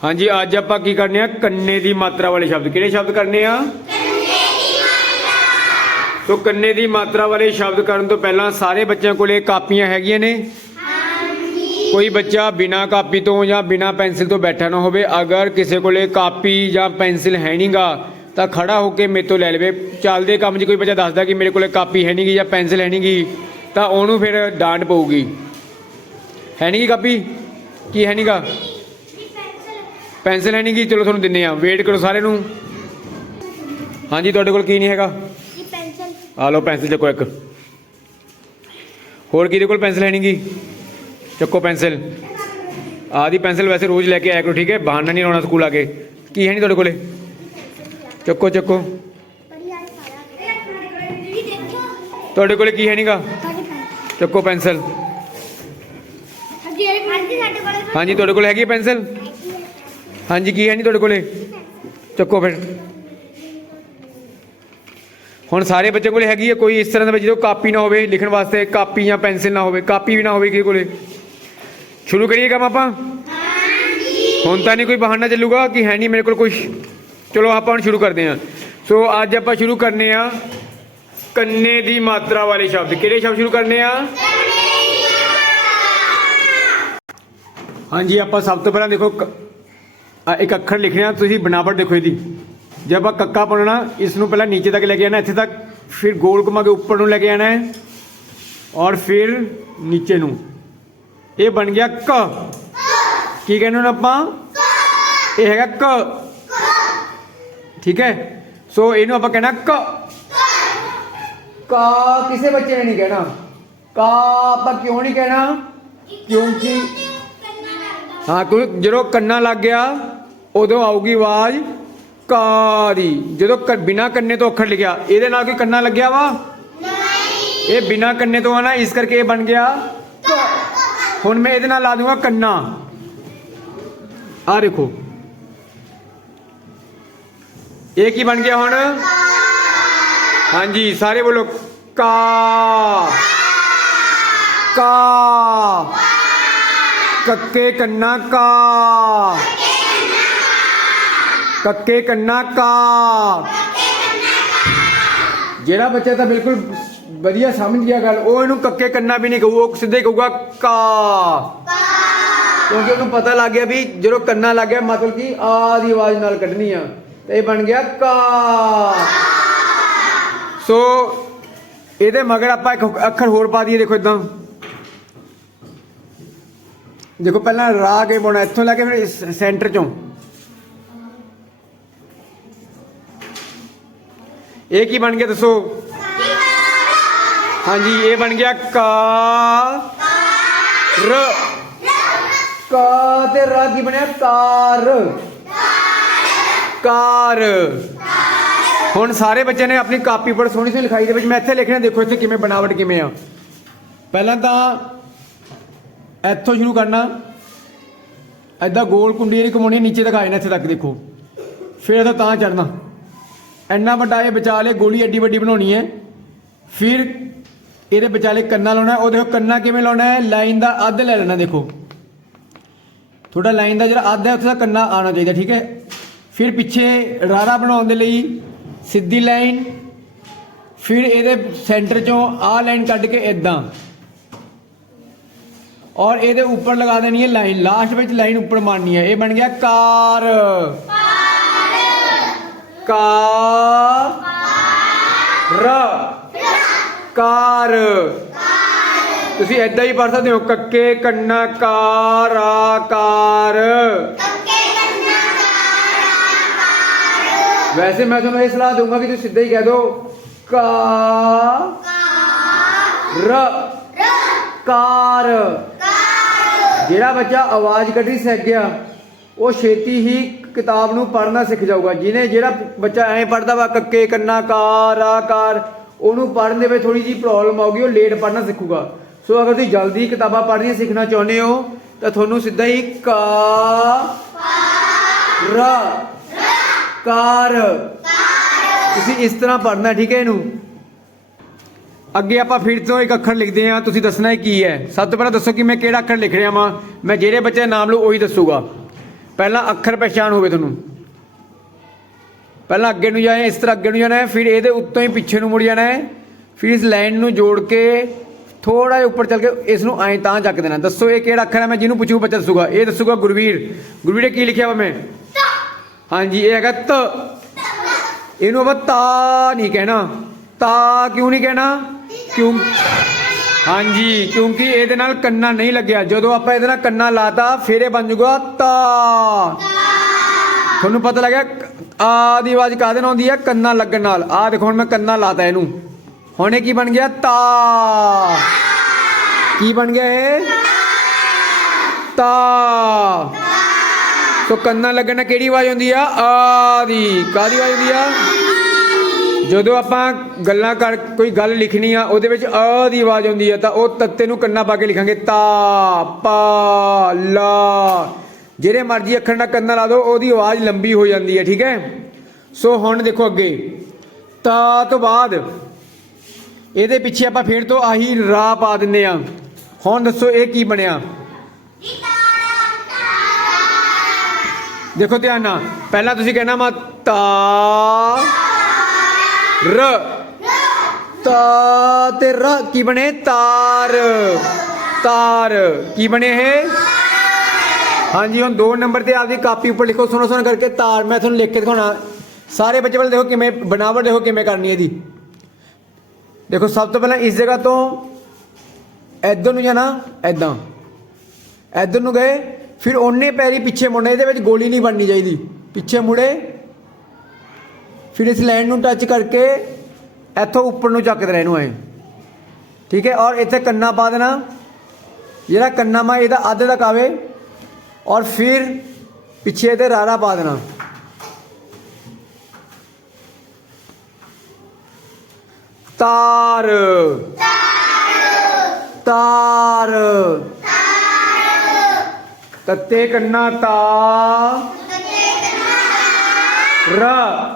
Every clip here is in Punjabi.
ਹਾਂਜੀ, ਅੱਜ ਆਪਾਂ ਕੀ ਕਰਨੇ ਆ? ਕੰਨੇ ਦੀ ਮਾਤਰਾ ਵਾਲੇ ਸ਼ਬਦ। ਕਿਹੜੇ ਸ਼ਬਦ ਕਰਨੇ ਆ? ਸੋ ਕੰਨੇ ਦੀ ਮਾਤਰਾ ਵਾਲੇ ਸ਼ਬਦ ਕਰਨ ਤੋਂ ਪਹਿਲਾਂ ਸਾਰੇ ਬੱਚਿਆਂ ਕੋਲੇ ਕਾਪੀਆਂ ਹੈਗੀਆਂ ਨੇ। ਕੋਈ ਬੱਚਾ ਬਿਨਾ ਕਾਪੀ ਤੋਂ ਜਾਂ ਬਿਨਾ ਪੈਨਸਿਲ ਤੋਂ ਬੈਠਾ ਨਾ ਹੋਵੇ, ਅਗਰ ਕਿਸੇ ਕੋਲੇ ਕਾਪੀ ਜਾਂ ਪੈਨਸਿਲ ਹੈ ਨਹੀਂਗਾ ਤਾਂ ਖੜਾ ਹੋ ਕੇ ਮੇਰੇ ਤੋਂ ਲੈ ਲਵੇ। ਚੱਲਦੇ ਕੰਮ 'ਚ ਕੋਈ ਬੱਚਾ ਦੱਸਦਾ ਕਿ ਮੇਰੇ ਕੋਲੇ ਕਾਪੀ ਹੈ ਨਹੀਂਗੀ ਜਾਂ ਪੈਨਸਿਲ ਹੈ ਨਹੀਂਗੀ ਤਾਂ ਉਹਨੂੰ ਫਿਰ ਡਾਂਟ ਪਊਗੀ। ਹੈ ਨਹੀਂਗੀ ਕਾਪੀ? ਕੀ ਹੈ ਨਹੀਂਗਾ ਪੈਨਸਿਲ ਹੈ ਨਹੀਂਗੀ ਚਲੋ ਤੁਹਾਨੂੰ ਦਿੰਨੇ ਆ। ਵੇਟ ਕਰੋ ਸਾਰੇ ਨੂੰ। ਹਾਂਜੀ ਤੁਹਾਡੇ ਕੋਲ ਕੀ ਨਹੀਂ ਹੈਗਾ? ਇਹ ਪੈਨਸਲ। ਆ ਲਓ ਪੈਨਸਿਲ ਚੱਕੋ ਇੱਕ। ਹੋਰ ਕਿਹਦੇ ਕੋਲ ਪੈਨਸਿਲ ਹੈ ਨਹੀਂਗੀ ਚੱਕੋ ਪੈਨਸਿਲ। ਆਦੀ ਪੈਨਸਿਲ ਵੈਸੇ ਰੋਜ਼ ਲੈ ਕੇ ਆਇਆ ਕਰੋ ਠੀਕ ਹੈ? ਬਹਾਨਾ ਨਹੀਂ ਲਾਉਣਾ ਸਕੂਲ ਆ ਕੇ। ਕੀ ਹੈ ਨਹੀਂ ਤੁਹਾਡੇ ਕੋਲੇ? ਚੱਕੋ ਚੱਕੋ। ਤੁਹਾਡੇ ਕੋਲੇ ਕੀ ਹੈ ਨਹੀਂਗਾ ਚੱਕੋ ਪੈਨਸਿਲ। ਹਾਂਜੀ ਹਾਂਜੀ ਸਾਡੇ ਕੋਲ। ਹਾਂਜੀ ਤੁਹਾਡੇ ਕੋਲ ਹੈਗੀ ਪੈਨਸਿਲ? ਹਾਂਜੀ ਕੀ ਹੈ ਨਹੀਂ ਤੁਹਾਡੇ ਕੋਲੇ? ਚੱਕੋ ਫਿਰ। ਹੁਣ ਸਾਰੇ ਬੱਚੇ ਕੋਲੇ ਹੈਗੀ ਹੈ ਕੋਈ ਇਸ ਤਰ੍ਹਾਂ ਦਾ ਬੱਚੇ ਜੋ ਕਾਪੀ ਨਾ ਹੋਵੇ ਲਿਖਣ ਵਾਸਤੇ ਕਾਪੀ ਜਾਂ ਪੈਨਸਿਲ ਨਾ ਹੋਵੇ ਕਾਪੀ ਵੀ ਨਾ ਹੋਵੇ ਕਿਸੇ ਕੋਲੇ। ਸ਼ੁਰੂ ਕਰੀਏ ਕੰਮ ਆਪਾਂ? ਹੁਣ ਤਾਂ ਨਹੀਂ ਕੋਈ ਬਹਾਨਾ ਚੱਲੂਗਾ ਕਿ ਹੈ ਨਹੀਂ ਮੇਰੇ ਕੋਲ ਕੁਝ ਚਲੋ ਆਪਾਂ ਹੁਣ ਸ਼ੁਰੂ ਕਰਦੇ ਹਾਂ। ਸੋ ਅੱਜ ਆਪਾਂ ਸ਼ੁਰੂ ਕਰਨੇ ਆ ਕੰਨੇ ਦੀ ਮਾਤਰਾ ਵਾਲੇ ਸ਼ਬਦ। ਕਿਹੜੇ ਸ਼ਬਦ ਸ਼ੁਰੂ ਕਰਨੇ ਆ? ਹਾਂਜੀ ਆਪਾਂ ਸਭ ਤੋਂ ਪਹਿਲਾਂ ਦੇਖੋ ਕ- ਆ ਇੱਕ ਅੱਖਰ ਲਿਖਣਾ ਤੁਸੀਂ ਬਣਾਵਟ ਦੇਖੋ ਇਹਦੀ। ਜਦ ਆਪਾਂ ਕੱਕਾ ਪੜਨਾ ਇਸ ਨੂੰ ਪਹਿਲਾਂ ਨੀਚੇ ਤੱਕ ਲੈ ਕੇ ਆਣਾ ਇੱਥੇ ਤੱਕ ਫਿਰ ਗੋਲ ਘੁਮਾ ਕੇ ਉੱਪਰ ਨੂੰ ਲੈ ਕੇ ਆਣਾ ਹੈ ਔਰ ਫਿਰ ਨੀਚੇ ਨੂੰ। ਇਹ ਬਣ ਗਿਆ ਕ। ਕੀ ਕਹਿੰਦੇ ਨੇ ਆਪਾਂ? ਇਹ ਹੈਗਾ ਕ। ਠੀਕ ਹੈ? ਸੋ ਇਹਨੂੰ ਆਪਾਂ ਕਹਿਣਾ ਕ। ਕਾ ਕਿਸੇ ਬੱਚੇ ਨੇ ਨਹੀਂ ਕਹਿਣਾ। ਕਾ ਆਪਾਂ ਕਿਉਂ ਨਹੀਂ ਕਹਿਣਾ? ਕਿਉਂਕਿ ਹਾਂ ਕਿਉਂ? ਜਦੋਂ ਕੰਨਾ ਲੱਗ ਗਿਆ ਉਦੋਂ ਆਊਗੀ ਆਵਾਜ਼ ਕਾ ਦੀ ਜਦੋਂ ਕ- ਬਿਨਾਂ ਕੰਨੇ ਤੋਂ ਅੱਖਰ ਲਿਖਿਆ ਇਹਦੇ ਨਾਲ ਕੋਈ ਕੰਨਾ ਲੱਗਿਆ ਵਾ? ਇਹ ਬਿਨਾਂ ਕੰਨੇ ਤੋਂ ਆਣਾ ਇਸ ਕਰਕੇ ਇਹ ਬਣ ਗਿਆ। ਕ। ਹੁਣ ਮੈਂ ਇਹਦੇ ਨਾਲ ਲਾ ਦੂੰਗਾ ਕੰਨਾ। ਆ ਦੇਖੋ। ਇਹ ਕੀ ਬਣ ਗਿਆ ਹੁਣ? ਹਾਂਜੀ ਸਾਰੇ ਬੋਲੋ ਕਾ। ਕਾ। ਕੱਕੇ ਕੰਨਾ ਕਾ। ਕੱਕੇ ਕੰਨਾ ਕਾ ਜਿਹੜਾ ਬੱਚਾ ਤਾਂ ਬਿਲਕੁਲ ਵਧੀਆ ਸਮਝ ਗਿਆ ਗੱਲ, ਉਹ ਇਹਨੂੰ ਕੱਕੇ ਕੰਨਾ ਵੀ ਨਹੀਂ ਕਹੂ, ਉਹ ਸਿੱਧੇ ਕਹੂਗਾ ਕਾ ਕਿਉਂਕਿ ਉਹਨੂੰ ਪਤਾ ਲੱਗ ਗਿਆ ਵੀ ਜਦੋਂ ਕੰਨਾ ਲੱਗ ਗਿਆ, ਮਤਲਬ ਕਿ ਆ ਦੀ ਆਵਾਜ਼ ਨਾਲ ਕੱਢਣੀ ਆ, ਤੇ ਇਹ ਬਣ ਗਿਆ ਕਾ ਸੋ ਇਹਦੇ ਮਗਰ ਆਪਾਂ ਇੱਕ ਅੱਖਰ ਹੋਰ ਪਾ ਦਈਏ, ਦੇਖੋ ਇਦਾਂ। ਦੇਖੋ, ਪਹਿਲਾਂ ਰਾ ਕੇ ਬੋਣਾ ਇੱਥੋਂ ਲੈ ਕੇ ਫਿਰ ਸੈਂਟਰ ਚੋਂ। ਇਹ ਕੀ ਬਣ ਗਿਆ ਦੱਸੋ? ਹਾਂਜੀ, ਇਹ ਬਣ ਗਿਆ ਕਾ ਰ। ਕਾ ਤੇ ਰਾ ਕੀ ਬਣਿਆ? ਕਾਰ ਕਾਰ। ਹੁਣ ਸਾਰੇ ਬੱਚੇ ਨੇ ਆਪਣੀ ਕਾਪੀ ਪਰ ਸੋਹਣੀ ਜਿਹੀ ਲਿਖਾਈ ਦੇ ਵਿੱਚ। ਮੈਂ ਇੱਥੇ ਲਿਖਣਾ ਦੇਖੋ, ਇੱਥੇ ਕਿਵੇਂ ਬਣਾਵਟ ਕਿਵੇਂ ਆ। ਪਹਿਲਾਂ ਤਾਂ ਇੱਥੋਂ ਸ਼ੁਰੂ ਕਰਨਾ। ਐਦਾਂ ਗੋਲ ਕੁੰਡੀ ਜਿਹੜੀ ਘੁਮਾਉਣੀ ਨੀਚੇ ਤੱਕ ਆ ਜਾਣਾ ਇੱਥੇ ਤੱਕ ਦੇਖੋ। ਫਿਰ ਇਹਦਾ ਤਾਂ ਚੜਨਾ ਇੰਨਾ ਵੱਡਾ ਇਹ ਵਿਚਾਲੇ ਗੋਲੀ ਐਡੀ ਵੱਡੀ ਬਣਾਉਣੀ ਹੈ। ਫਿਰ ਇਹਦੇ ਵਿਚਾਲੇ ਕੰਨਾ ਲਾਉਣਾ ਉਹ ਦੇਖੋ ਕੰਨਾ ਕਿਵੇਂ ਲਾਉਣਾ ਹੈ। ਲਾਈਨ ਦਾ ਅੱਧ ਲੈ ਲੈਣਾ ਦੇਖੋ। ਤੁਹਾਡਾ ਲਾਈਨ ਦਾ ਜਿਹੜਾ ਅੱਧ ਹੈ, ਉੱਥੇ ਦਾ ਕੰਨਾ ਆਉਣਾ ਚਾਹੀਦਾ, ਠੀਕ ਹੈ। ਫਿਰ ਪਿੱਛੇ ਰਾਰਾ ਬਣਾਉਣ ਦੇ ਲਈ ਸਿੱਧੀ ਲਾਈਨ। ਫਿਰ ਇਹਦੇ ਸੈਂਟਰ ਚੋਂ ਆਹ ਲਾਈਨ ਕੱਢ ਕੇ ਇਦਾਂ ਔਰ ਇਹਦੇ ਉੱਪਰ ਲਗਾ ਦੇਣੀ ਹੈ ਲਾਈਨ। ਲਾਸਟ ਵਿੱਚ ਲਾਈਨ ਉੱਪਰ ਮਾਰਨੀ ਹੈ। ਇਹ ਬਣ ਗਿਆ ਕਾਰ। ਕਾਰ ਰ। ਕਾਰ। ਤੁਸੀਂ ਐਦਾਂ ਹੀ ਪੜ੍ਹ ਸਕਦੇ ਹੋ ਕੱਕੇ ਕੰਨਾ ਕਾਰਾ ਕਾਰ। ਵੈਸੇ ਮੈਂ ਤੁਹਾਨੂੰ ਇਹ ਸਲਾਹ ਦੂੰਗਾ ਕਿ ਤੁਸੀਂ ਸਿੱਧਾ ਹੀ ਕਹਿ ਦਿਓ ਕਾ ਰ। ਕਾਰ। ਜਿਹੜਾ ਬੱਚਾ ਆਵਾਜ਼ ਕੱਢੀ ਸਿੱਖ ਗਿਆ ਉਹ ਛੇਤੀ ਹੀ ਕਿਤਾਬ ਨੂੰ ਪੜ੍ਹਨਾ ਸਿੱਖ ਜਾਊਗਾ। ਜਿਹਨੇ ਜਿਹੜਾ ਬੱਚਾ ਐਂ ਪੜ੍ਹਦਾ ਵਾ, ਕੱਕੇ, ਕੰਨਾ, ਕਾਰ ਆ ਉਹਨੂੰ ਪੜ੍ਹਨ ਦੇ ਵਿੱਚ ਥੋੜੀ ਜੀ ਪ੍ਰੋਬਲਮ ਆਊਗੀ, ਉਹ ਲੇਟ ਪੜ੍ਹਨਾ ਸਿੱਖੂਗਾ। ਸੋ ਅਗਰ ਤੁਸੀਂ ਜਲਦੀ ਕਿਤਾਬਾਂ ਪੜ੍ਹਨੀਆਂ ਸਿੱਖਣਾ ਚਾਹੁੰਦੇ ਹੋ, ਤਾਂ ਤੁਹਾਨੂੰ ਸਿੱਧਾ ਹੀ ਕਾ, ਰ, ਕਾਰ। ਤੁਸੀਂ ਇਸ ਤਰ੍ਹਾਂ ਪੜ੍ਹਨਾ, ਠੀਕ ਹੈ ਇਹਨੂੰ? ਅੱਗੇ ਆਪਾਂ ਫਿਰ ਤੋਂ ਇੱਕ ਅੱਖਰ ਲਿਖਦੇ ਹਾਂ, ਤੁਸੀਂ ਦੱਸਣਾ ਹੈ ਕੀ ਹੈ? ਸਭ ਤੋਂ ਪਹਿਲਾਂ ਦੱਸੋ ਕਿ ਮੈਂ ਕਿਹੜਾ ਅੱਖਰ ਲਿਖ ਰਿਹਾ ਵਾਂ? ਮੈਂ ਜਿਹੜੇ ਬੱਚੇ ਦਾ ਨਾਮ ਲਓ ਉਹੀ ਦੱਸੂਗਾ। ਪਹਿਲਾਂ ਅੱਖਰ ਪਛਾਣ ਹੋਵੇ ਤੁਹਾਨੂੰ। ਪਹਿਲਾਂ ਅੱਗੇ ਨੂੰ ਜਾਏ ਇਸ ਤਰ੍ਹਾਂ ਅੱਗੇ ਨੂੰ ਜਾਣਾ ਹੈ ਫਿਰ ਇਹਦੇ ਉੱਤੋਂ ਹੀ ਪਿੱਛੇ ਨੂੰ ਮੁੜ ਜਾਣਾ ਹੈ ਫਿਰ ਇਸ ਲਾਈਨ ਨੂੰ ਜੋੜ ਕੇ ਥੋੜਾ ਜਿਹਾ ਉੱਪਰ ਚੱਲ ਕੇ ਇਸ ਨੂੰ ਐਂ ਤਾਂ ਚੱਕ ਦੇਣਾ। ਦੱਸੋ ਇਹ ਕਿਹੜਾ ਅੱਖਰ ਹੈ? ਮੈਂ ਜਿਹਨੂੰ ਪੁੱਛੂ ਬੱਚਾ ਦੱਸੂਗਾ। ਇਹ ਦੱਸੂਗਾ ਗੁਰਵੀਰ। ਗੁਰਵੀਰ ਨੇ ਕੀ ਲਿਖਿਆ ਵਾ ਮੈਂ? ਹਾਂਜੀ ਇਹ ਹੈਗਾ ਤ। ਇਹਨੂੰ ਆਪਾਂ ਤਾ ਨਹੀਂ ਕਹਿਣਾ। ਤਾ ਕਿਉਂ ਨਹੀਂ ਕਹਿਣਾ? ਕਿਉਂ? ਹਾਂਜੀ, ਕਿਉਂਕਿ ਇਹਦੇ ਨਾਲ ਕੰਨਾ ਨਹੀਂ ਲੱਗਿਆ। ਜਦੋਂ ਆਪਾਂ ਇਹਦੇ ਨਾਲ ਕੰਨਾ ਲਾਤਾ, ਫਿਰ ਇਹ ਬਣ ਜੂਗਾ ਤਾ। ਤੁਹਾਨੂੰ ਪਤਾ ਲੱਗਿਆ, ਆ ਦੀ ਆਵਾਜ਼ ਕਾਹਦੇ ਨਾਲ ਆਉਂਦੀ ਹੈ? ਕੰਨਾ ਲੱਗਣ ਨਾਲ। ਆ ਦੇਖੋ, ਹੁਣ ਮੈਂ ਕੰਨਾ ਲਾਤਾ ਇਹਨੂੰ। ਹੁਣ ਇਹ ਕੀ ਬਣ ਗਿਆ? ਤਾ। ਕੀ ਬਣ ਗਿਆ ਇਹ? ਤਾ। ਸੋ ਕੰਨਾ ਲੱਗਣ ਨਾਲ ਕਿਹੜੀ ਆਵਾਜ਼ ਆਉਂਦੀ ਆ? ਆ ਦੀ। ਕਾਹਦੀ ਆਵਾਜ਼ ਆਉਂਦੀ ਆ? ਜਦੋਂ ਆਪਾਂ ਗੱਲਾਂ ਕਰ ਕੋਈ ਗੱਲ ਲਿਖਣੀ ਆ, ਉਹਦੇ ਵਿੱਚ ਅ ਦੀ ਆਵਾਜ਼ ਆਉਂਦੀ ਆ, ਤਾਂ ਉਹ ਤੱਤੇ ਨੂੰ ਕੰਨਾ ਪਾ ਕੇ ਲਿਖਾਂਗੇ, ਤਾ, ਪਾ, ਲਾ। ਜਿਹੜੇ ਮਰਜ਼ੀ ਅੱਖਰ ਨਾਲ ਕੰਨਾ ਲਾ ਦਿਓ ਉਹਦੀ ਆਵਾਜ਼ ਲੰਬੀ ਹੋ ਜਾਂਦੀ ਹੈ ਠੀਕ ਹੈ? ਸੋ ਹੁਣ ਦੇਖੋ ਅੱਗੇ। ਤਾ ਤੋਂ ਬਾਅਦ ਇਹਦੇ ਪਿੱਛੇ ਆਪਾਂ ਫੇਰ ਤੋਂ ਆਹੀ ਰਾ ਪਾ ਦਿੰਦੇ ਆ। ਹੁਣ ਦੱਸੋ ਇਹ ਕੀ ਬਣਿਆ? ਦੇਖੋ ਧਿਆਨ ਨਾਲ, ਪਹਿਲਾਂ ਤੁਸੀਂ ਕਹਿਣਾ ਮਾ ਤਾ ਰ। ਤਾ ਤੇ ਰ ਕੀ ਬਣੇ? ਤਾਰ। ਤਾਰ। ਕੀ ਬਣੇ ਇਹ? ਹਾਂਜੀ, ਹੁਣ 2 ਨੰਬਰ ਤੇ ਆਪਦੀ ਕਾਪੀ ਉੱਪਰ ਲਿਖੋ, ਸੁਣੋ ਸੁਣੋ ਕਰਕੇ ਤਾਰ। ਮੈਂ ਤੁਹਾਨੂੰ ਲਿਖ ਕੇ ਦਿਖਾਉਣਾ। ਸਾਰੇ ਬੱਚੇ ਵੱਲ ਦੇਖੋ ਕਿਵੇਂ, ਬਣਾਵਟ ਦੇਖੋ ਕਿਵੇਂ ਕਰਨੀ ਹੈ ਇਹਦੀ। ਦੇਖੋ, ਸਭ ਤੋਂ ਪਹਿਲਾਂ ਇਸ ਜਗ੍ਹਾ ਤੋਂ ਇੱਧਰ ਨੂੰ ਜਾਣਾ ਐਦਾਂ ਇੱਧਰ ਨੂੰ ਗਏ, ਫਿਰ ਉਹਨੇ ਪੈਰੀ ਪਿੱਛੇ ਮੁੜਨਾ, ਇਹਦੇ ਵਿੱਚ ਗੋਲੀ ਨਹੀਂ ਬਣਨੀ ਚਾਹੀਦੀ। ਪਿੱਛੇ ਮੁੜੇ ਫਿਰ ਇਸ ਲਾਈਨ ਨੂੰ ਟੱਚ ਕਰਕੇ ਇੱਥੋਂ ਉੱਪਰ ਨੂੰ ਚੱਕ ਦੇਣਾ ਇਹਨੂੰ ਐ। ਠੀਕ ਹੈ? ਔਰ ਇੱਥੇ ਕੰਨਾ ਪਾ ਦੇਣਾ। ਜਿਹੜਾ ਕੰਨਾ ਮਾ ਇਹਦਾ ਅੱਧ ਤੱਕ ਆਵੇ। ਔਰ ਫਿਰ ਪਿੱਛੇ ਇਹਦੇ ਰਾਰਾ ਪਾ ਦੇਣਾ। ਤਾਰ। ਤਾਰ। ਤੱਤੇ ਕੰਨਾ ਤਾ ਰ।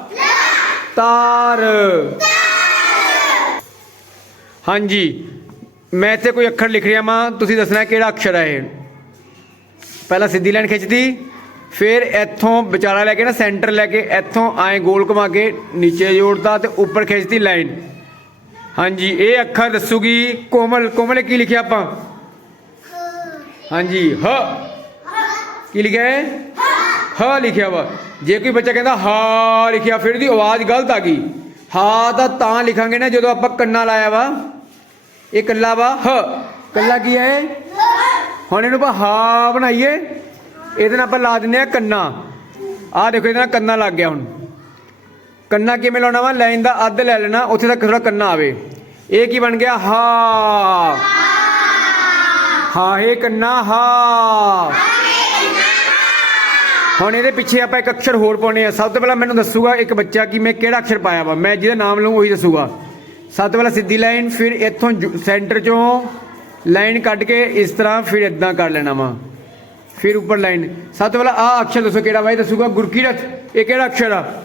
ਤਾਰ। ਹਾਂਜੀ, ਮੈਂ ਇੱਥੇ ਕੋਈ ਅੱਖਰ ਲਿਖ ਰਿਹਾ ਮਾਂ ਤੁਸੀਂ ਦੱਸਣਾ ਕਿਹੜਾ ਅੱਖਰ ਹੈ ਇਹ? ਪਹਿਲਾਂ ਸਿੱਧੀ ਲਾਈਨ ਖਿੱਚਦੀ ਫਿਰ ਇੱਥੋਂ ਵਿਚਾਰਾ ਲੈ ਕੇ ਨਾ, ਸੈਂਟਰ ਲੈ ਕੇ, ਇੱਥੋਂ ਐਂ ਗੋਲ ਘੁਮਾ ਕੇ ਨੀਚੇ ਜੋੜਤਾ ਤੇ ਉੱਪਰ ਖਿੱਚਦੀ ਲਾਈਨ। ਹਾਂਜੀ, ਇਹ ਅੱਖਰ ਦੱਸੂਗੀ, ਕੋਮਲ ਕੋਮਲ ਕੀ ਲਿਖਿਆ ਆਪਾਂ? ਹਾਂਜੀ, ਹ। ਕੀ ਲਿਖਿਆ ਹੈ। ਹ ਲਿਖਿਆ ਵਾ। ਜੇ ਕੋਈ ਬੱਚਾ ਕਹਿੰਦਾ ਹਾ ਲਿਖਿਆ, ਫਿਰ ਉਹਦੀ ਆਵਾਜ਼ ਗਲਤ ਆ ਗਈ। ਹਾ ਤਾਂ ਤਾਂ ਲਿਖਾਂਗੇ ਨਾ, ਜਦੋਂ ਆਪਾਂ ਕੰਨਾ ਲਾਇਆ ਵਾ। ਇਹ ਕੱਲਾ ਵਾ, ਹ। ਕੱਲਾ ਕੀ ਹੈ ਹੁਣ ਇਹਨੂੰ ਆਪਾਂ ਹਾ ਬਣਾਈਏ। ਇਹਦੇ ਨਾਲ ਆਪਾਂ ਲਾ ਦਿੰਦੇ ਆ ਕੰਨਾ। ਆਹ ਦੇਖੋ, ਇਹਦੇ ਨਾਲ ਕੰਨਾ ਲੱਗ ਗਿਆ ਹੁਣ। ਕੰਨਾ ਕਿਵੇਂ ਲਾਉਣਾ ਵਾ? ਲਾਈਨ ਦਾ ਅੱਧ ਲੈ ਲੈਣਾ, ਉੱਥੇ ਤੱਕ ਥੋੜਾ ਕੰਨਾ ਆਵੇ। ਇਹ ਕੀ ਬਣ ਗਿਆ? ਹਾ। ਹਾ, ਇਹ ਕੰਨਾ, ਹਾ। ਹੁਣ ਇਹਦੇ ਪਿੱਛੇ ਆਪਾਂ ਇੱਕ ਅਕਸ਼ਰ ਹੋਰ ਪਾਉਣੇ ਆ। ਸਭ ਤੋਂ ਪਹਿਲਾਂ ਮੈਨੂੰ ਦੱਸੂਗਾ ਇੱਕ ਬੱਚਾ ਕਿ ਮੈਂ ਕਿਹੜਾ ਅਕਸ਼ਰ ਪਾਇਆ ਵਾ। ਮੈਂ ਜਿਹਦਾ ਨਾਮ ਲਵਾਂ ਉਹੀ ਦੱਸੂਗਾ। ਸਭ ਤੋਂ ਪਹਿਲਾਂ ਸਿੱਧੀ ਲਾਈਨ ਫਿਰ ਇੱਥੋਂ ਸੈਂਟਰ ਚੋਂ ਲਾਈਨ ਕੱਢ ਕੇ ਇਸ ਤਰ੍ਹਾਂ ਫਿਰ ਇਦਾਂ ਕਰ ਲੈਣਾ ਵਾ। ਫਿਰ ਉੱਪਰ ਲਾਈਨ। ਸਭ ਤੋਂ ਪਹਿਲਾਂ ਆਹ ਅਕਸ਼ਰ ਦੱਸੋ ਕਿਹੜਾ ਵਾ। ਇਹ ਦੱਸੂਗਾ ਗੁਰਕੀਰਤ। ਇਹ ਕਿਹੜਾ ਅਕਸ਼ਰ ਆ?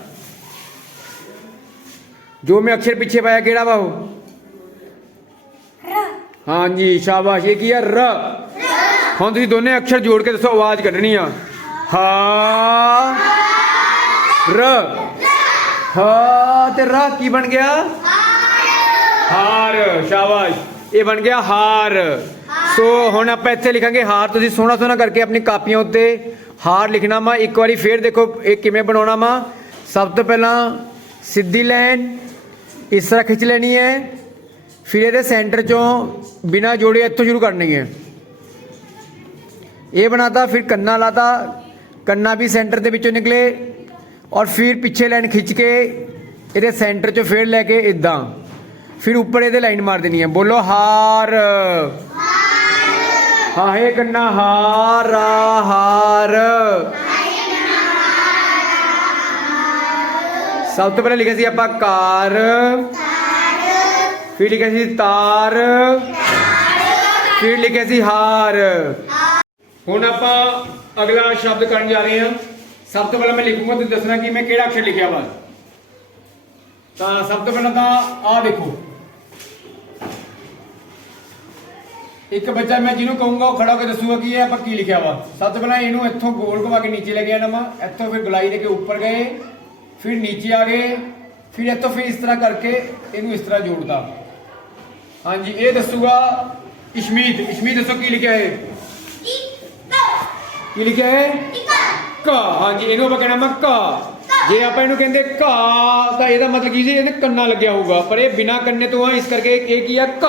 ਜੋ ਮੈਂ ਅਕਸ਼ਰ ਪਿੱਛੇ ਪਾਇਆ ਕਿਹੜਾ ਵਾ ਉਹ? ਹਾਂਜੀ ਸ਼ਾਬਾਸ਼। ਇਹ ਕੀ ਆ? ਰ। ਹੁਣ ਤੁਸੀਂ ਦੋਨੇ ਅਕਸ਼ਰ ਜੋੜ ਕੇ ਦੱਸੋ ਆਵਾਜ਼ ਕੱਢਣੀ ਆ। ਹਾ ਰ ਹਾ ਤੇ ਰ ਕੀ ਬਣ ਗਿਆ? ਹਾਰ, ਸ਼ਾਬਾਸ਼। ਇਹ ਬਣ ਗਿਆ ਹਾਰ। ਸੋ ਹੁਣ ਆਪਾਂ ਇੱਥੇ ਲਿਖਾਂਗੇ ਹਾਰ। ਤੁਸੀਂ ਸੋਹਣਾ ਸੋਹਣਾ ਕਰਕੇ ਆਪਣੀ ਕਾਪੀਆਂ ਉੱਤੇ ਹਾਰ ਲਿਖਣਾ ਵਾ ਇੱਕ ਵਾਰੀ ਫੇਰ ਦੇਖੋ ਇਹ ਕਿਵੇਂ ਬਣਾਉਣਾ ਵਾ ਸਭ ਤੋਂ ਪਹਿਲਾਂ ਸਿੱਧੀ ਲਾਈਨ, ਇਸ ਤਰ੍ਹਾਂ ਖਿੱਚ ਲੈਣੀ ਹੈ। ਫਿਰ ਇਹਦੇ ਸੈਂਟਰ ਚੋਂ ਬਿਨਾ ਜੋੜੇ ਇੱਥੋਂ ਸ਼ੁਰੂ ਕਰਨੀ ਹੈ। ਇਹ ਬਣਾਤਾ, ਫਿਰ ਕੰਨਾ ਲਾਤਾ ਕੰਨਾ ਵੀ ਸੈਂਟਰ ਦੇ ਵਿੱਚੋਂ ਨਿਕਲੇ ਔਰ ਫਿਰ ਪਿੱਛੇ ਲਾਈਨ ਖਿੱਚ ਕੇ ਇਹਦੇ ਸੈਂਟਰ ਚੋਂ ਫੇਰ ਲੈ ਕੇ ਇਦਾਂ। ਫਿਰ ਉੱਪਰ ਇਹਦੇ ਲਾਈਨ ਮਾਰ ਦੇਣੀ ਹੈ ਬੋਲੋ ਹਾਰ। ਹਾਏ ਕੰਨਾ ਹਾਰ। ਹਾਰ। ਸਭ ਤੋਂ ਪਹਿਲਾਂ ਲਿਖਿਆ ਸੀ ਆਪਾਂ ਕਾਰ। ਫਿਰ ਲਿਖਿਆ ਸੀ ਤਾਰ। ਫਿਰ ਲਿਖਿਆ ਸੀ ਹਾਰ। ਹੁਣ ਆਪਾਂ ਅਗਲਾ ਸ਼ਬਦ ਕਰਨ ਜਾ ਰਹੇ ਹਾਂ। ਸਭ ਤੋਂ ਪਹਿਲਾਂ ਮੈਂ ਲਿਖੂੰਗਾ, ਤੁਸੀਂ ਦੱਸਣਾ ਕਿ ਮੈਂ ਕਿਹੜਾ ਅਕਸ਼ਰ ਲਿਖਿਆ ਵਾ। ਤਾਂ ਸਭ ਤੋਂ ਪਹਿਲਾਂ ਤਾਂ ਆਹ ਦੇਖੋ। ਇੱਕ ਬੱਚਾ ਮੈਂ ਜਿਹਨੂੰ ਕਹੂੰਗਾ, ਉਹ ਖੜਾ ਹੋ ਕੇ ਦੱਸੂਗਾ ਕਿ ਇਹ ਆਪਾਂ ਕੀ ਲਿਖਿਆ ਵਾ। ਸਭ ਤੋਂ ਪਹਿਲਾਂ ਇਹਨੂੰ ਇੱਥੋਂ ਗੋਲ ਘੁਮਾ ਕੇ ਨੀਚੇ ਲੈ ਕੇ ਆਣਾ ਵਾ। ਇੱਥੋਂ ਫਿਰ ਗੁਲਾਈ ਦੇ ਕੇ ਉੱਪਰ ਗਏ, ਫਿਰ ਨੀਚੇ ਆ ਗਏ, ਫਿਰ ਇੱਥੋਂ ਫਿਰ ਇਸ ਤਰ੍ਹਾਂ ਕਰਕੇ ਇਹਨੂੰ ਇਸ ਤਰ੍ਹਾਂ ਜੋੜਦਾ ਹਾਂਜੀ, ਇਹ ਦੱਸੂਗਾ ਇਸ਼ਮੀਤ। ਇਸ਼ਮੀਤ ਦੱਸੋ ਕੀ ਲਿਖਿਆ ਹੈ ਕੀ ਲਿਖਿਆ ਹੈ? ਕ ਹਾਂਜੀ ਇਹਨੂੰ ਆਪਾਂ ਕਹਿਣਾ ਮੈਂ ਕ ਜੇ ਆਪਾਂ ਇਹਨੂੰ ਕਹਿੰਦੇ ਕ ਤਾਂ ਇਹਦਾ ਮਤਲਬ ਕੀ ਸੀ? ਇਹਨੇ ਕੰਨਾ ਲੱਗਿਆ ਹੋਊਗਾ। ਪਰ ਇਹ ਬਿਨਾ ਕੰਨੇ ਤੋਂ ਆ ਇਸ ਕਰਕੇ ਇਹ ਕੀ ਆ? ਕ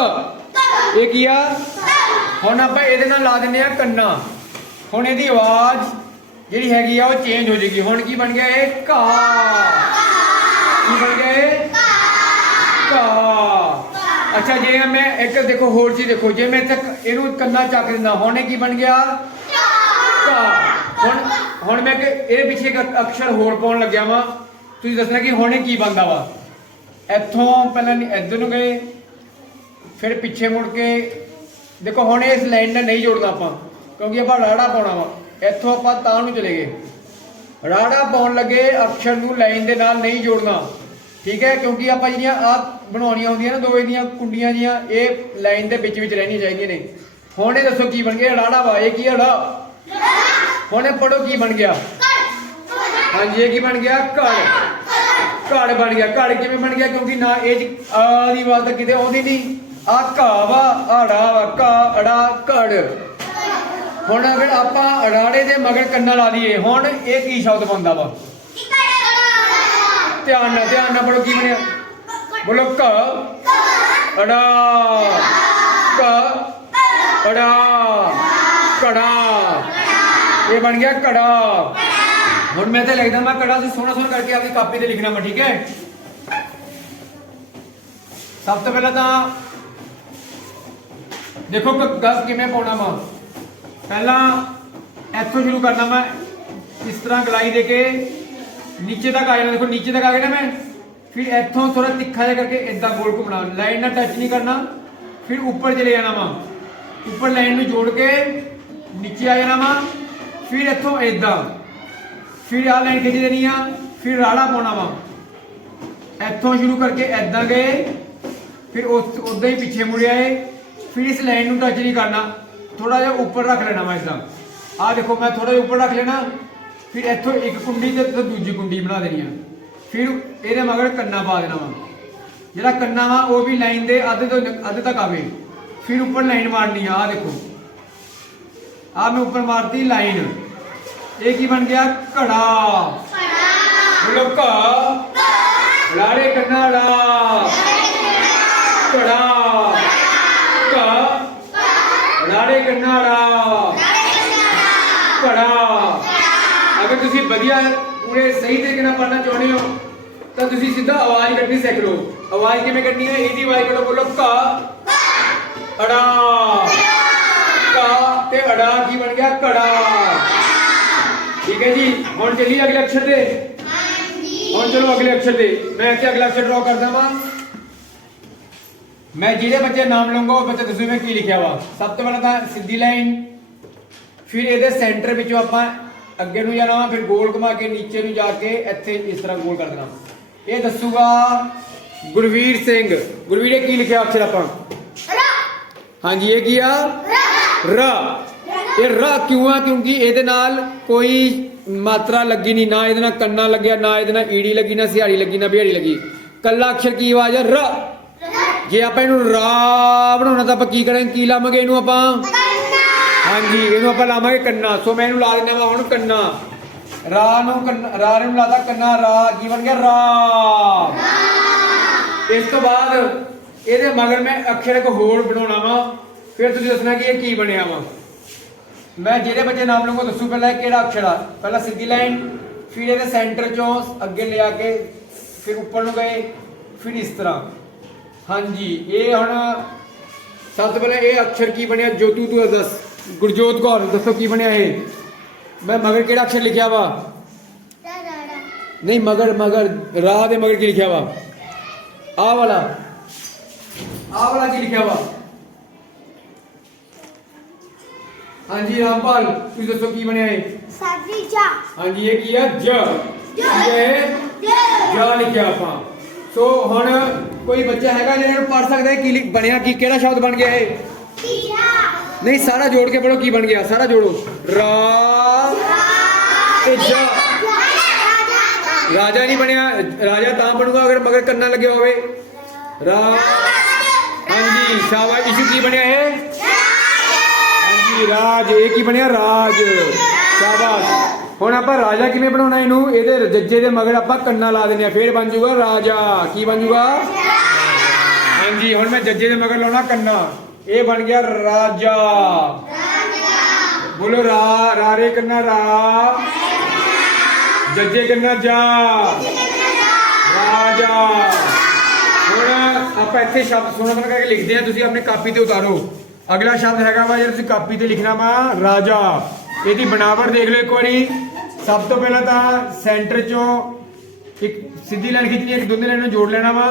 ਇਹ ਕੀ ਆ? ਹੁਣ ਆਪਾਂ ਇਹਦੇ ਨਾਲ ਲਾ ਦਿੰਨੇ ਆ ਕੰਨਾ। ਹੁਣ ਇਹਦੀ ਆਵਾਜ਼ ਜਿਹੜੀ ਹੈਗੀ ਆ ਉਹ ਚੇਂਜ ਹੋ ਜਾਏਗੀ। ਹੁਣ ਕੀ ਬਣ ਗਿਆ ਇਹ? ਕ ਕੀ ਬਣ ਗਿਆ ਇਹ? ਕ ਅੱਛਾ ਜੇ ਮੈਂ ਇੱਕ ਦੇਖੋ ਹੋਰ ਚੀਜ਼ ਦੇਖੋ। ਜੇ ਮੈਂ ਇੱਥੇ ਇਹਨੂੰ ਕੰਨਾ ਚੱਕ ਦਿੰਦਾ ਹੁਣ ਇਹ ਕੀ ਬਣ ਗਿਆ? ਕਾ ਹੁਣ ਹੁਣ ਮੈਂ ਕਿ ਇਹ ਪਿੱਛੇ ਇੱਕ ਅਕਸ਼ਰ ਹੋਰ ਪਾਉਣ ਲੱਗਿਆ ਵਾਂ। ਤੁਸੀਂ ਦੱਸਣਾ ਕਿ ਹੁਣ ਕੀ ਬਣਦਾ ਵਾ? ਇੱਥੋਂ ਪਹਿਲਾਂ ਇੱਧਰ ਨੂੰ ਗਏ, ਫਿਰ ਪਿੱਛੇ ਮੁੜ ਕੇ, ਦੇਖੋ ਹੁਣ ਇਸ ਲਾਈਨ ਨਾਲ ਨਹੀਂ ਜੋੜਨਾ ਆਪਾਂ, ਕਿਉਂਕਿ ਆਪਾਂ ਰਾੜਾ ਪਾਉਣਾ ਵਾ। ਇੱਥੋਂ ਆਪਾਂ ਤਾਂ ਨੂੰ ਚਲੇ ਗਏ। ਰਾੜਾ ਪਾਉਣ ਲੱਗੇ, ਅਕਸ਼ਰ ਨੂੰ ਲਾਈਨ ਦੇ ਨਾਲ ਨਹੀਂ ਜੋੜਨਾ। ਠੀਕ ਹੈ, ਕਿਉਂਕਿ ਆਪਾਂ ਜਿਹੜੀਆਂ ਆ ਬਣਾਉਣੀਆਂ ਹੁੰਦੀਆਂ ਨਾ, ਦੋਵੇਂ ਦੀਆਂ ਕੁੰਡੀਆਂ ਜੀਆਂ, ਇਹ ਲਾਈਨ ਦੇ ਵਿੱਚ ਵਿੱਚ ਰਹਿਣੀਆਂ ਚਾਹੀਦੀਆਂ ਨੇ। ਹੁਣ ਇਹ ਦੱਸੋ ਕੀ ਬਣ ਗਿਆ, ਰਾੜਾ ਵਾ, ਇਹ ਕੀ ਹੈ ਰਾ ਹੁਣ ਇਹ ਪੜੋ ਕੀ ਬਣ ਗਿਆ? ਹਾਂਜੀ, ਇਹ ਕੀ ਬਣ ਗਿਆ? ਘੜ ਘੜ ਬਣ ਗਿਆ। ਘੜ ਕਿਵੇਂ ਬਣ ਗਿਆ? ਕਿਉਂਕਿ ਨਾ ਇਹ ਆ ਦੀ ਆਵਾਜ਼ ਤਾਂ ਕਿਤੇ ਆਉਂਦੀ ਨਹੀਂ। ਆ ਘਾ ਆੜਾ ਵਾ, ਘਾ, ਅੜਾ, ਘੜ। ਹੁਣ ਅਗਰ ਆਪਾਂ ਅੜਾੜੇ ਦੇ ਮਗਰ ਕੰਨਾਂ ਲਾ ਦਈਏ ਹੁਣ ਇਹ ਕੀ ਸ਼ਬਦ ਬਣਦਾ ਵਾ? ਧਿਆਨ ਨਾਲ ਧਿਆਨ ਨਾਲ ਪੜੋ ਕੀ ਬਣਿਆ? ਬੋਲੋ ਕ ਅੜਾ। ਕ ਅੜਾ। ਕੜਾ ਇਹ ਬਣ ਗਿਆ ਕੜਾ। ਹੁਣ ਮੈਂ ਤੇ ਲਿਖਦਾ ਮੈਂ ਕੜਾ ਸੀ ਸੋਹਣਾ ਸੋਹਣਾ ਕਰਕੇ ਆਪਣੀ ਕਾਪੀ ਤੇ ਲਿਖਣਾ ਮੈਂ, ਠੀਕ ਹੈ? ਸਭ ਤੋਂ ਪਹਿਲਾਂ ਤਾਂ ਦੇਖੋ ਗੱਸ ਕਿਵੇਂ ਪਾਉਣਾ ਵਾ। ਪਹਿਲਾਂ ਇੱਥੋਂ ਸ਼ੁਰੂ ਕਰਨਾ ਮੈਂ, ਇਸ ਤਰ੍ਹਾਂ ਗਲਾਈ ਦੇ ਕੇ ਨੀਚੇ ਤੱਕ ਆ ਜਾਣਾ। ਦੇਖੋ ਨੀਚੇ ਤੱਕ ਆ ਗਿਆ ਨਾ ਮੈਂ, ਫਿਰ ਇੱਥੋਂ ਥੋੜਾ ਤਿੱਖਾ ਜਿਹਾ ਕਰਕੇ ਇਦਾਂ ਗੋਲ ਘੁੰਮਣਾ। ਲਾਈਨ ਨਾਲ ਟੱਚ ਨਹੀਂ ਕਰਨਾ, ਫਿਰ ਉੱਪਰ ਚਲੇ ਜਾਣਾ ਵਾ। ਉੱਪਰ ਲਾਈਨ ਨੂੰ ਜੋੜ ਕੇ ਨੀਚੇ ਆ ਜਾਣਾ ਵਾ। ਫਿਰ ਇੱਥੋਂ ਇਦਾਂ ਫਿਰ ਆ ਲਾਈਨ ਖਿੱਚ ਦੇਣੀ ਆ, ਫਿਰ ਰਾੜਾ ਪਾਉਣਾ ਵਾ। ਇੱਥੋਂ ਸ਼ੁਰੂ ਕਰਕੇ ਐਦਾਂ ਗਏ, ਫਿਰ ਉਸ ਉਦਾਂ ਹੀ ਪਿੱਛੇ ਮੁੜਿਆ ਏ ਫਿਰ ਇਸ ਲਾਈਨ ਨੂੰ ਟੱਚ ਨਹੀਂ ਕਰਨਾ। ਥੋੜਾ ਜਿਹਾ ਉੱਪਰ ਰੱਖ ਲੈਣਾ ਵਾ ਇਸਦਾ ਆ ਦੇਖੋ, ਮੈਂ ਥੋੜਾ ਜਿਹਾ ਉੱਪਰ ਰੱਖ ਲੈਣਾ। ਫਿਰ ਇੱਥੋਂ ਇੱਕ ਕੁੰਡੀ ਤੇ ਦੂਜੀ ਕੁੰਡੀ ਬਣਾ ਦੇਣੀ ਆ। ਫਿਰ ਇਹਦੇ ਮਗਰ ਕੰਨਾ ਪਾ ਦੇਣਾ ਵਾ। ਜਿਹੜਾ ਕੰਨਾ ਵਾ, ਉਹ ਵੀ ਲਾਈਨ ਦੇ ਅੱਧੇ ਤੋਂ ਅੱਧੇ ਤੱਕ ਆਵੇ। ਫਿਰ ਉੱਪਰ ਲਾਈਨ ਮਾਰਨੀ ਆ ਆ ਦੇਖੋ। ਆ ਮੈਂ ਉੱਪਰ ਮਾਰਤੀ ਲਾਈਨ। ਇਹ ਕੀ ਬਣ ਗਿਆ? ਘੜਾ। ਬੋਲੋ ਘਾ। ਲਾੜੇ ਕੰਨਾ ਲਾ ਘੜਾ। ਘਾ। ਲਾੜੇ ਕੰਨਾ ਲਾ ਘੜਾ। ਅਗਰ ਤੁਸੀਂ ਵਧੀਆ ਪੂਰੇ ਸਹੀ ਤਰੀਕੇ ਨਾਲ ਪੜ੍ਹਨਾ ਚਾਹੁੰਦੇ ਹੋ, ਤਾਂ ਤੁਸੀਂ ਸਿੱਧਾ ਆਵਾਜ਼ ਕੱਢਣੀ ਸਿੱਖ ਲਓ। ਆਵਾਜ਼ ਕਿਵੇਂ ਕੱਢਣੀ ਹੈ? ਇਹਦੀ ਆਵਾਜ਼ ਕੱਢੋ, ਬੋਲੋ ਘਾ। ਅੜਾ ਕਾ ਤੇ ਅੜਾ ਕੀ ਬਣ ਗਿਆ? ਕੜਾ। ਠੀਕ ਹੈ ਜੀ। ਹੁਣ ਚੱਲੀ ਅਗਲੇ ਅਕਸ਼ਰ ਤੇ। ਹੁਣ ਚਲੋ ਅਗਲੇ ਅਕਸ਼ਰ ਤੇ। ਮੈਂ ਇੱਥੇ ਅਗਲਾ ਅਕਸ਼ਰ ਡਰਾ ਕਰਦਾ ਵਾਂ। ਮੈਂ ਜਿਹੜੇ ਬੱਚੇ ਨਾਮ ਲਵਾਂਗਾ ਉਹ ਬੱਚੇ ਦੱਸੋ ਮੈਂ ਕੀ ਲਿਖਿਆ ਵਾ। ਸਭ ਤੋਂ ਪਹਿਲਾਂ ਤਾਂ ਸਿੱਧੀ ਲਾਈਨ। ਫਿਰ ਇਹਦੇ ਸੈਂਟਰ ਵਿੱਚੋਂ ਆਪਾਂ ਅੱਗੇ ਨੂੰ ਜਾਣਾ ਵਾ ਫਿਰ ਗੋਲ ਘੁਮਾ ਕੇ ਨੀਚੇ ਨੂੰ ਜਾ ਕੇ ਇੱਥੇ ਇਸ ਤਰ੍ਹਾਂ ਗੋਲ ਕਰ ਦੇਣਾ। ਇਹ ਦੱਸੂਗਾ ਗੁਰਵੀਰ ਸਿੰਘ। ਗੁਰਵੀਰ ਇਹ ਕੀ ਲਿਖਿਆ ਅਕਸ਼ਰ ਆਪਾਂ? ਹਾਂਜੀ ਇਹ ਕੀ ਆ? ਰ। ਇਹ ਰ ਕਿਉਂ ਆ? ਕਿਉਂਕਿ ਇਹਦੇ ਨਾਲ ਕੋਈ ਮਾਤਰਾ ਲੱਗੀ ਨਹੀਂ ਨਾ ਇਹਦੇ ਨਾਲ ਕੰਨਾ ਲੱਗਿਆ ਨਾ ਇਹਦੇ ਨਾਲ ਈੜੀ ਲੱਗੀ ਨਾ ਸਿਹਾੜੀ ਲੱਗੀ ਨਾ ਬਿਹਾੜੀ ਲੱਗੀ। ਕੱਲਾ ਅਕਸ਼ਰ ਕੀ ਆਵਾਜ਼ ਹੈ ਰ। ਜੇ ਆਪਾਂ ਇਹਨੂੰ ਰਾ ਬਣਾਉਣਾ ਤਾਂ ਆਪਾਂ ਕੀ ਕਰਾਂਗੇ? ਕੀ ਲਾਵਾਂਗੇ ਇਹਨੂੰ ਆਪਾਂ? ਹਾਂਜੀ ਇਹਨੂੰ ਆਪਾਂ ਲਾਵਾਂਗੇ ਕੰਨਾ। ਸੋ ਮੈਂ ਇਹਨੂੰ ਲਾ ਦਿੰਦਾ ਵਾ ਹੁਣ ਕੰਨਾ। ਰਾ ਨੂੰ ਕੰਨਾ ਰਾ ਨੂੰ ਲਾਦਾ ਕੰਨਾ। ਰਾ ਕੀ ਬਣ ਗਿਆ? ਰਾ। ਇਸ ਤੋਂ ਬਾਅਦ ਇਹਦੇ ਮਗਰ ਮੈਂ ਅਕਸ਼ਰ ਇੱਕ ਹੋਰ ਬਣਾਉਣਾ ਵਾ। ਫਿਰ ਤੁਸੀਂ ਦੱਸਣਾ ਕਿ ਇਹ ਕੀ ਬਣਿਆ ਵਾ? ਮੈਂ ਜਿਹੜੇ ਬੱਚੇ ਨਾਮ ਲਵਾਂਗਾ ਦੱਸੂ ਪਹਿਲਾਂ ਇਹ ਕਿਹੜਾ ਅਕਸ਼ਰ ਆ? ਪਹਿਲਾਂ ਸਿੱਧੀ ਲਾਈਨ, ਫਿਰ ਇਹਦੇ ਸੈਂਟਰ ਚੋਂ ਅੱਗੇ ਲਿਆ ਕੇ ਫਿਰ ਉੱਪਰ ਨੂੰ ਗਏ, ਫਿਰ ਇਸ ਤਰ੍ਹਾਂ। ਹਾਂਜੀ, ਇਹ ਹੁਣ ਸਭ ਤੋਂ ਪਹਿਲਾਂ ਇਹ ਅਕਸ਼ਰ ਕੀ ਬਣਿਆ? ਜੋਤੂ, ਤੂੰ ਦੱਸ। ਗੁਰਜੋਤ ਕੌਰ, ਦੱਸੋ ਕੀ ਬਣਿਆ ਇਹ? ਮੈਂ ਮਗਰ ਕਿਹੜਾ ਅਕਸ਼ਰ ਲਿਖਿਆ ਵਾ? ਨਹੀਂ, ਮਗਰ ਮਗਰ, ਰਾਹ ਦੇ ਮਗਰ ਕੀ ਲਿਖਿਆ ਵਾ? ਆਹ ਵਾਲਾ। ਆਹ ਵਾਲਾ ਕੀ ਲਿਖਿਆ ਵਾ? ਹਾਂਜੀ ਰਾਮਪਾਲ ਤੁਸੀਂ ਦੱਸੋ ਕੀ ਬਣਿਆ ਇਹ? ਸਾਡੀ ਜਾ ਹਾਂਜੀ ਇਹ ਕੀ ਆ? ਜ। ਇਹ? ਜਾ। ਲਿਖਿਆ ਆਪਾਂ। ਸੋ ਹੁਣ ਕੋਈ ਬੱਚਾ ਹੈਗਾ ਜਿਹੜਾ ਨੂੰ ਪੜ ਸਕਦਾ ਹੈ ਕੀ ਲਿਖ- ਬਣਿਆ ਕੀ? ਕਿਹੜਾ ਸ਼ਬਦ ਬਣ ਗਿਆ ਇਹ? ਨਹੀਂ ਸਾਰਾ ਜੋੜ ਕੇ ਪੜੋ ਕੀ ਬਣ ਗਿਆ। ਸਾਰਾ ਜੋੜੋ। ਰਾ ਤੇ ਜਾ। ਰਾਜਾ। ਨਹੀਂ ਬਣਿਆ। ਰਾਜਾ ਤਾਂ ਬਣੂਗਾ ਅਗਰ ਮਗਰ ਕੰਨਾ ਲੱਗਿਆ ਹੋਵੇ। ਰਾ। ਹਾਂਜੀ ਸ਼ਾਬਾਸ਼। ਇਸ਼ੂ ਕੀ ਬਣਿਆ ਇਹ? ਹਾਂਜੀ ਰਾਜ, ਇਹ ਕੀ ਬਣਿਆ? ਰਾਜ। ਸ਼ਾਬਾਸ਼। ਹੁਣ ਆਪਾਂ ਰਾਜਾ ਕਿਵੇਂ ਬਣਾਉਣਾ ਇਹਨੂੰ? ਇਹਦੇ ਜੱਜੇ ਦੇ ਮਗਰ ਆਪਾਂ ਕੰਨਾ ਲਾ ਦਿੰਦੇ ਆ ਫੇਰ ਬਣ ਜਾਊਗਾ ਰਾਜਾ। ਕੀ ਬਣ ਜਾਊਗਾ? ਹਾਂਜੀ, ਹੁਣ ਮੈਂ ਜੱਜੇ ਦੇ ਮਗਰ ਲਾਉਣਾ ਕੰਨਾ। ਇਹ ਬਣ ਗਿਆ ਰਾਜਾ। ਬੋਲੋ ਰਾ, ਰਾਰੇ ਕੰਨਾ ਰਾ। ਜੱਜੇ ਕੰਨਾ ਜਾ। ਰਾਜਾ। ਹੁਣ ਆਪਾਂ ਇੱਥੇ ਸ਼ਬਦ ਸੁਣਾ ਸੁਣਾ ਕਰਕੇ ਲਿਖਦੇ ਆ ਤੁਸੀਂ ਆਪਣੇ ਕਾਪੀ ਤੇ ਉਤਾਰੋ। ਅਗਲਾ ਸ਼ਬਦ ਹੈਗਾ ਵਾ ਜਿਹੜਾ ਤੁਸੀਂ ਕਾਪੀ ਤੇ ਲਿਖਣਾ ਵਾ, ਰਾਜਾ। ਇਹਦੀ ਬਣਾਵਟ ਦੇਖ ਲਓ ਇੱਕ ਵਾਰੀ। ਸਭ ਤੋਂ ਪਹਿਲਾਂ ਤਾਂ ਸੈਂਟਰ ਚੋਂ ਇੱਕ ਸਿੱਧੀ ਲਾਈਨ ਖਿੱਚਣੀ ਇੱਕ ਦੋਨੇ ਲਾਈਨ ਨੂੰ ਜੋੜ ਲੈਣਾ ਵਾ।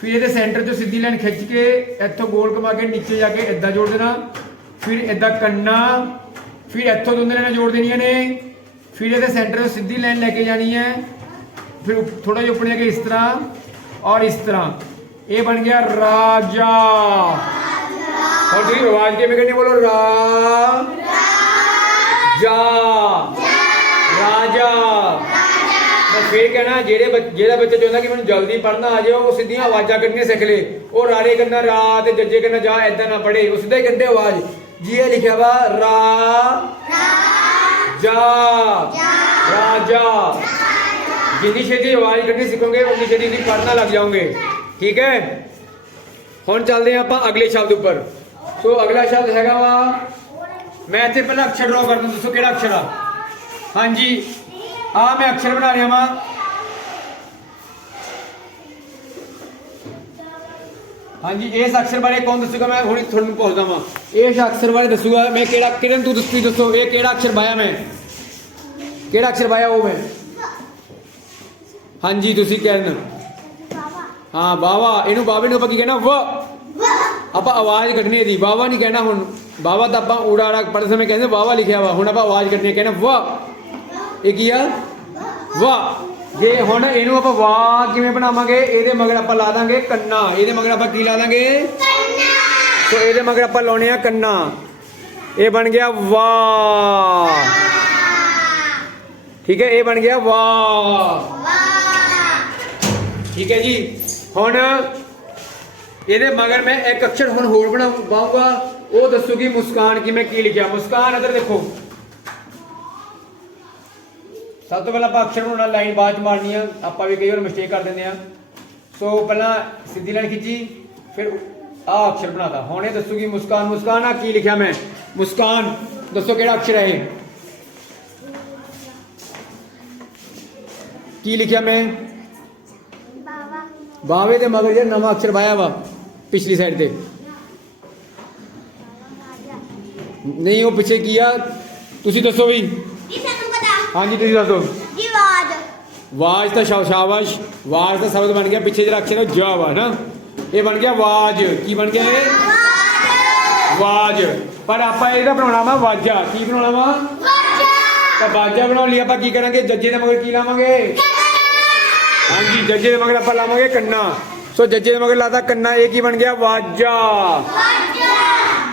ਫਿਰ ਇਹਦੇ ਸੈਂਟਰ ਚੋਂ ਸਿੱਧੀ ਲਾਈਨ ਖਿੱਚ ਕੇ ਇੱਥੋਂ ਗੋਲ ਘੁਮਾ ਕੇ ਨੀਚੇ ਜਾ ਕੇ ਇਦਾਂ ਜੋੜ ਦੇਣਾ। ਫਿਰ ਇਦਾਂ ਕੰਨਾ, ਫਿਰ ਇੱਥੋਂ ਦੋਨੇ ਲਾਈਨਾਂ ਜੋੜ ਦੇਣੀਆਂ ਨੇ। ਫਿਰ ਇਹਦੇ ਸੈਂਟਰ ਤੋਂ ਸਿੱਧੀ ਲਾਈਨ ਲੈ ਕੇ ਜਾਣੀ ਹੈ। ਫਿਰ ਥੋੜਾ ਜਿਹਾ ਉੱਪਰ ਜਾ ਕੇ ਇਸ ਤਰ੍ਹਾਂ ਔਰ ਇਸ ਤਰ੍ਹਾਂ। ਇਹ ਬਣ ਗਿਆ ਰਾਜਾ। ਹੁਣ ਤੁਸੀਂ ਆਵਾਜ਼ ਕਿਵੇਂ ਕਰਨੀ ਬੋਲੋ ਰਾ ਜਾ ਰਾਜਾ ਮੈਂ ਫੇਰ ਕਹਿਣਾ ਜਿਹੜੇ ਜਿਹੜਾ ਬੱਚਾ ਚਾਹੁੰਦਾ ਕਿ ਮੈਨੂੰ ਜਲਦੀ ਪੜ੍ਹਨਾ ਆ ਜਾਏ ਉਹ ਸਿੱਧੀਆਂ ਆਵਾਜ਼ਾਂ ਕੱਢਣੀਆਂ ਸਿੱਖ ਲੇ ਉਹ ਰਾਰੇ ਕਰਨਾ ਰਾ ਤੇ ਜੱਜੇ ਕਰਨਾ ਜਾ ਐਦਾਂ ਨਾ ਪੜੇ ਉਹ ਸਿੱਧਾ ਹੀ ਕੱਢੇ ਆਵਾਜ਼ ਜੀ ਇਹ ਲਿਖਿਆ ਵਾ ਰਾ ਜਾ ਰਾਜਾ ਜਿੰਨੀ ਛੇਤੀ ਆਵਾਜ਼ ਕੱਢਣੀ ਸਿੱਖੋਗੇ ਉਨੀ ਛੇਤੀ ਤੁਸੀਂ ਪੜ੍ਹਨਾ ਲੱਗ ਜਾਓਗੇ ਠੀਕ ਹੈ ਹੁਣ ਚੱਲਦੇ ਹਾਂ ਆਪਾਂ ਅਗਲੇ ਸ਼ਬਦ ਉੱਪਰ ਸੋ ਅਗਲਾ ਸ਼ਬਦ ਹੈਗਾ ਵਾ, ਮੈਂ ਇੱਥੇ ਪਹਿਲਾਂ ਅਕਸ਼ਰ ਡਰਾ ਕਰਦਾ, ਦੱਸੋ ਕਿਹੜਾ ਅਕਸ਼ਰ ਆ? ਹਾਂਜੀ। ਆ ਮੈਂ ਅਕਸ਼ਰ ਬਣਾ ਰਿਹਾ ਵਾਂ। ਹਾਂਜੀ, ਇਸ ਅਕਸ਼ਰ ਬਾਰੇ ਕੌਣ ਦੱਸੂਗਾ? ਮੈਂ ਹੁਣੇ ਤੁਹਾਨੂੰ ਪੁੱਛਦਾ ਵਾਂ। ਇਸ ਅਕਸ਼ਰ ਬਾਰੇ ਦੱਸੂਗਾ, ਮੈਂ ਕਿਹੜਾ ਕਿਰਨ ਤੂੰ ਦੱਸੀ ਦੱਸੋ? ਇਹ ਕਿਹੜਾ ਅਕਸ਼ਰ ਪਾਇਆ ਮੈਂ? ਕਿਹੜਾ ਅਕਸ਼ਰ ਪਾਇਆ ਉਹ ਮੈਂ? ਹਾਂਜੀ, ਤੁਸੀਂ ਕਿਰਨ ਹਾਂ ਬਾਵਾ ਇਹਨੂੰ ਬਾਵੇ ਨੂੰ ਆਪਾਂ ਕੀ ਕਹਿਣਾ? ਵ ਆਪਾਂ ਆਵਾਜ਼ ਕੱਢਣੀ ਇਹਦੀ ਬਾਵਾ ਨਹੀਂ ਕਹਿਣਾ ਹੁਣ। ਬਾਵਾ ਤਾਂ ਆਪਾਂ ਊੜਾ ਆੜਾ ਪੜ੍ਹਦੇ ਸਮੇਂ ਕਹਿੰਦੇ ਬਾਵਾ ਲਿਖਿਆ ਵਾ ਹੁਣ ਆਪਾਂ ਆਵਾਜ਼ ਕੱਢਣੀ ਹੈ, ਕਹਿਣਾ ਵ ਇਹ ਕੀ ਆ? ਵਾਹ। ਜੇ ਹੁਣ ਇਹਨੂੰ ਆਪਾਂ ਵਾਹ ਕਿਵੇਂ ਬਣਾਵਾਂਗੇ ਇਹਦੇ ਮਗਰ ਆਪਾਂ ਲਾ ਦਾਂਗੇ ਕੰਨਾ। ਇਹਦੇ ਮਗਰ ਆਪਾਂ ਕੀ ਲਾ ਦਾਂਗੇ? ਸੋ ਇਹਦੇ ਮਗਰ ਆਪਾਂ ਲਾਉਣੇ ਆ ਕੰਨਾ। ਇਹ ਬਣ ਗਿਆ ਵਾਹ। ਠੀਕ ਹੈ ਇਹ ਬਣ ਗਿਆ ਵਾਹ। ਠੀਕ ਹੈ ਜੀ। ਹੁਣ ਇਹਦੇ ਮਗਰ ਮੈਂ ਇੱਕ ਅਕਸ਼ਰ ਹੁਣ ਹੋਰ ਬਣਾ ਪਾਉਂਗਾ ਉਹ ਦੱਸੂਗੀ ਮੁਸਕਾਨ ਕਿ ਮੈਂ ਕੀ ਲਿਖਿਆ। ਮੁਸਕਾਨ ਇਧਰ ਦੇਖੋ। ਸਭ ਤੋਂ ਪਹਿਲਾਂ ਆਪਾਂ ਅਕਸ਼ਰ ਬਣਾਉਣਾ ਲਾਈਨ ਬਾਅਦ ਚ ਮਾਰਨੀ ਆ। ਆਪਾਂ ਵੀ ਕਈ ਵਾਰ ਮਿਸਟੇਕ ਕਰ ਦਿੰਦੇ ਆ। ਸੋ ਪਹਿਲਾਂ ਸਿੱਧੀ ਲਾਈਨ ਖਿੱਚੀ ਫਿਰ ਆ ਅਕਸ਼ਰ ਬਣਾਤਾ। ਹੁਣ ਇਹ ਦੱਸੂਗੀ ਮੁਸਕਾਨ। ਮੁਸਕਾਨ ਆ ਕੀ ਲਿਖਿਆ ਮੈਂ? ਮੁਸਕਾਨ ਦੱਸੋ ਕਿਹੜਾ ਅਕਸ਼ਰ ਹੈ ਇਹ? ਕੀ ਲਿਖਿਆ ਮੈਂ? ਬਾਵੇ। ਦੇ ਮਗਰ ਜਿਹੜਾ ਨਵਾਂ ਅਕਸ਼ਰ ਪਾਇਆ ਵਾ। ਪਿਛਲੀ ਸਾਈਡ ਤੇ। ਨਹੀਂ ਉਹ ਪਿੱਛੇ ਕੀ ਆ? ਤੁਸੀਂ ਦੱਸੋ ਵੀ। ਜੀ ਸਾਨੂੰ ਪਤਾ। ਹਾਂਜੀ ਤੁਸੀਂ ਦੱਸੋ। ਜੀ ਵਾਜ ਵਾਜ ਤਾਂ ਸ਼ਾ- ਸ਼ਾਬਾਸ਼। ਵਾਜ ਦਾ ਸ਼ਬਦ ਬਣ ਗਿਆ ਪਿੱਛੇ ਜਿਹੜਾ ਅਕਸ਼ਰ ਹੈ ਉਹ ਜਾ ਵਾ ਨਾ? ਇਹ ਬਣ ਗਿਆ ਵਾਜ। ਕੀ ਬਣ ਗਿਆ ਇਹ? ਵਾਜ। ਪਰ ਆਪਾਂ ਇਹਦਾ ਬਣਾਉਣਾ ਵਾ ਵਾਜਾ। ਕੀ ਬਣਾਉਣਾ ਵਾ? ਤਾਂ ਵਾਜਾ ਬਣਾਉਣ ਲਈ ਆਪਾਂ ਕੀ ਕਰਾਂਗੇ? ਜੱਜੇ ਦੇ ਮਗਰ ਕੀ ਲਾਵਾਂਗੇ? ਹਾਂਜੀ ਜੱਜੇ ਦੇ ਮਗਰ ਆਪਾਂ ਲਾਵਾਂਗੇ ਕੰਨਾ। ਸੋ ਜੱਜੇ ਦੇ ਮਗਰ ਲਾਤਾ ਕੰਨਾ, ਇਹ ਕੀ ਬਣ ਗਿਆ? ਵਾਜਾ।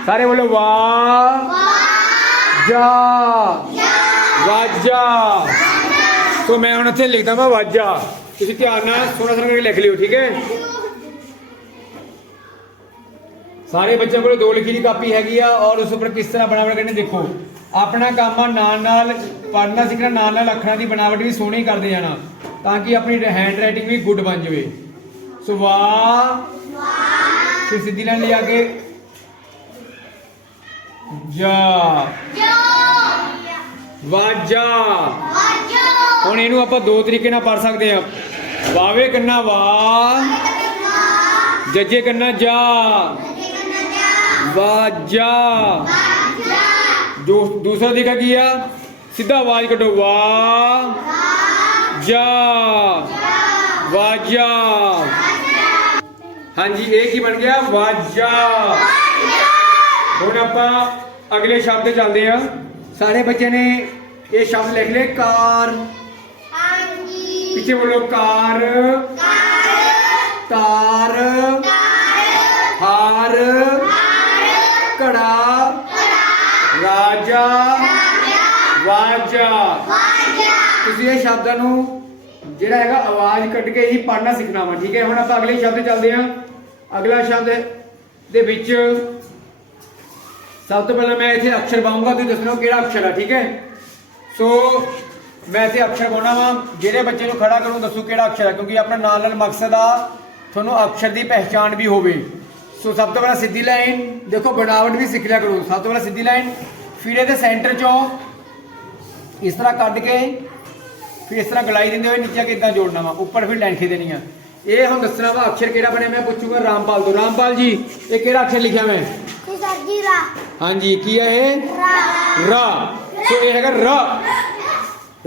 ਸਾਰੇ ਬੋਲੋ, ਵਾ। ਜਾ। ਵਾਜਾ। ਸੋ ਮੈਂ ਹੁਣ ਇੱਥੇ ਲਿਖਦਾ ਮੈਂ ਵਾਜਾ। ਤੁਸੀਂ ਧਿਆਨ ਨਾਲ ਸੋਹਣਾ ਸੋਹਣਾ ਕਰਕੇ ਲਿਖ ਲਿਓ, ਠੀਕ ਹੈ? ਸਾਰੇ ਬੱਚਿਆਂ ਕੋਲ ਦੋ ਲਿਖੀ ਦੀ ਕਾਪੀ ਹੈਗੀ ਆ ਔਰ ਉਸ ਉੱਪਰ ਕਿਸ ਤਰ੍ਹਾਂ ਬਣਾਵਟ ਕਰਨੀ ਦੇਖੋ। ਆਪਣਾ ਕੰਮ ਆ ਨਾਲ ਨਾਲ ਪੜ੍ਹਨਾ, ਸਿੱਖਣਾ, ਨਾਲ ਨਾਲ ਅੱਖਰਾਂ ਦੀ ਬਣਾਵਟ ਵੀ ਸੋਹਣੀ ਕਰਦੇ ਜਾਣਾ ਤਾਂ ਕਿ ਆਪਣੀ ਹੈਂਡ ਰਾਈਟਿੰਗ ਵੀ ਗੁੱਡ ਬਣ ਜਾਵੇ। ਸੋ ਵਾ ਫਿਰ ਸਿੱਧੀ ਲਾਈਨ ਲਿਆ ਕੇ। ਜਾ। ਵਾਜਾ। ਹੁਣ ਇਹਨੂੰ ਆਪਾਂ ਦੋ ਤਰੀਕੇ ਨਾਲ ਪੜ ਸਕਦੇ ਆ ਵਾਵੇ ਕੰਨਾ ਵਾ। ਜੱਜੇ ਕੰਨਾ ਜਾ। ਵਾਜਾ। ਦੂਸਰਾ ਤਰੀਕਾ ਕੀ ਆ? ਸਿੱਧਾ ਆਵਾਜ਼ ਕੱਢੋ। ਵਾ। ਜਾ। ਵਾਜਾ। ਹਾਂਜੀ ਇਹ ਕੀ ਬਣ ਗਿਆ? ਵਾਜਾ। ਹੁਣ ਆਪਾਂ ਅਗਲੇ ਸ਼ਬਦ ਤੇ ਚੱਲਦੇ ਆ ਸਾਰੇ ਬੱਚੇ ਨੇ ਇਹ ਸ਼ਬਦ ਲਿਖ ਲਏ ਕਾਰ। ਹਾਂਜੀ। ਪਿੱਛੇ ਬੋਲੋ ਕਾਰ। ਤਾਰ। ਹਾਰ। ਘੜਾ। ਰਾਜਾ। ਵਾਜਾ। ਤੁਸੀਂ ਇਹ ਸ਼ਬਦਾਂ ਨੂੰ ਜਿਹੜਾ ਹੈਗਾ ਆਵਾਜ਼ ਕੱਢ ਕੇ ਹੀ ਪੜ੍ਹਨਾ ਸਿੱਖਣਾ ਵਾ ਠੀਕ ਹੈ? ਹੁਣ ਆਪਾਂ ਅਗਲੇ ਸ਼ਬਦ ਚੱਲਦੇ ਹਾਂ। ਅਗਲਾ ਸ਼ਬਦ ਦੇ ਵਿੱਚ ਸਭ ਤੋਂ ਪਹਿਲਾਂ ਮੈਂ ਇੱਥੇ ਅਕਸ਼ਰ ਪਾਉਂਗਾ, ਤੁਸੀਂ ਦੱਸਣਾ ਕਿਹੜਾ ਅਕਸ਼ਰ ਆ, ਠੀਕ ਹੈ? ਸੋ ਮੈਂ ਇੱਥੇ ਅਕਸ਼ਰ ਪਾਉਣਾ ਵਾਂ, ਜਿਹੜੇ ਬੱਚੇ ਨੂੰ ਖੜਾ ਕਰੂੰ, ਦੱਸੋ ਕਿਹੜਾ ਅਕਸ਼ਰ ਹੈ ਕਿਉਂਕਿ ਆਪਣਾ ਨਾਲ ਨਾਲ ਮਕਸਦ ਆ, ਤੁਹਾਨੂੰ ਅਕਸ਼ਰ ਦੀ ਪਹਿਚਾਣ ਵੀ ਹੋਵੇ। ਸੋ ਸਭ ਤੋਂ ਪਹਿਲਾਂ ਸਿੱਧੀ ਲਾਈਨ, ਦੇਖੋ ਬਣਾਵਟ ਵੀ ਸਿੱਖ ਲਿਆ ਕਰੋ। ਸਭ ਤੋਂ ਪਹਿਲਾਂ ਸਿੱਧੀ ਲਾਈਨ, ਫਿਰ ਇਹਦੇ ਸੈਂਟਰ ਚੋਂ ਇਸ ਤਰ੍ਹਾਂ ਕੱਢ ਕੇ, ਫਿਰ ਇਸ ਤਰ੍ਹਾਂ ਗਲਾਈ ਦਿੰਦੇ ਹੋਏ ਨੀਚੇ ਕਿੱਦਾਂ ਜੋੜਨਾ ਵਾ, ਉੱਪਰ ਫਿਰ ਲਾਈਨ ਖੇ ਦੇਣੀ ਆ ਇਹ ਹੁਣ ਦੱਸਣਾ ਵਾ ਅਕਸ਼ਰ ਕਿਹੜਾ ਬਣਿਆ ਮੈਂ ਪੁੱਛੂਗਾ ਰਾਮਪਾਲ ਤੋਂ। ਰਾਮਪਾਲ ਜੀ ਇਹ ਕਿਹੜਾ ਅਕਸ਼ਰ ਲਿਖਿਆ ਮੈਂ? ਸਰਜੀ ਰਾ। ਹਾਂਜੀ ਕੀ ਹੈ ਇਹ? ਰਾ। ਸੋ ਇਹ ਹੈਗਾ ਰਾ।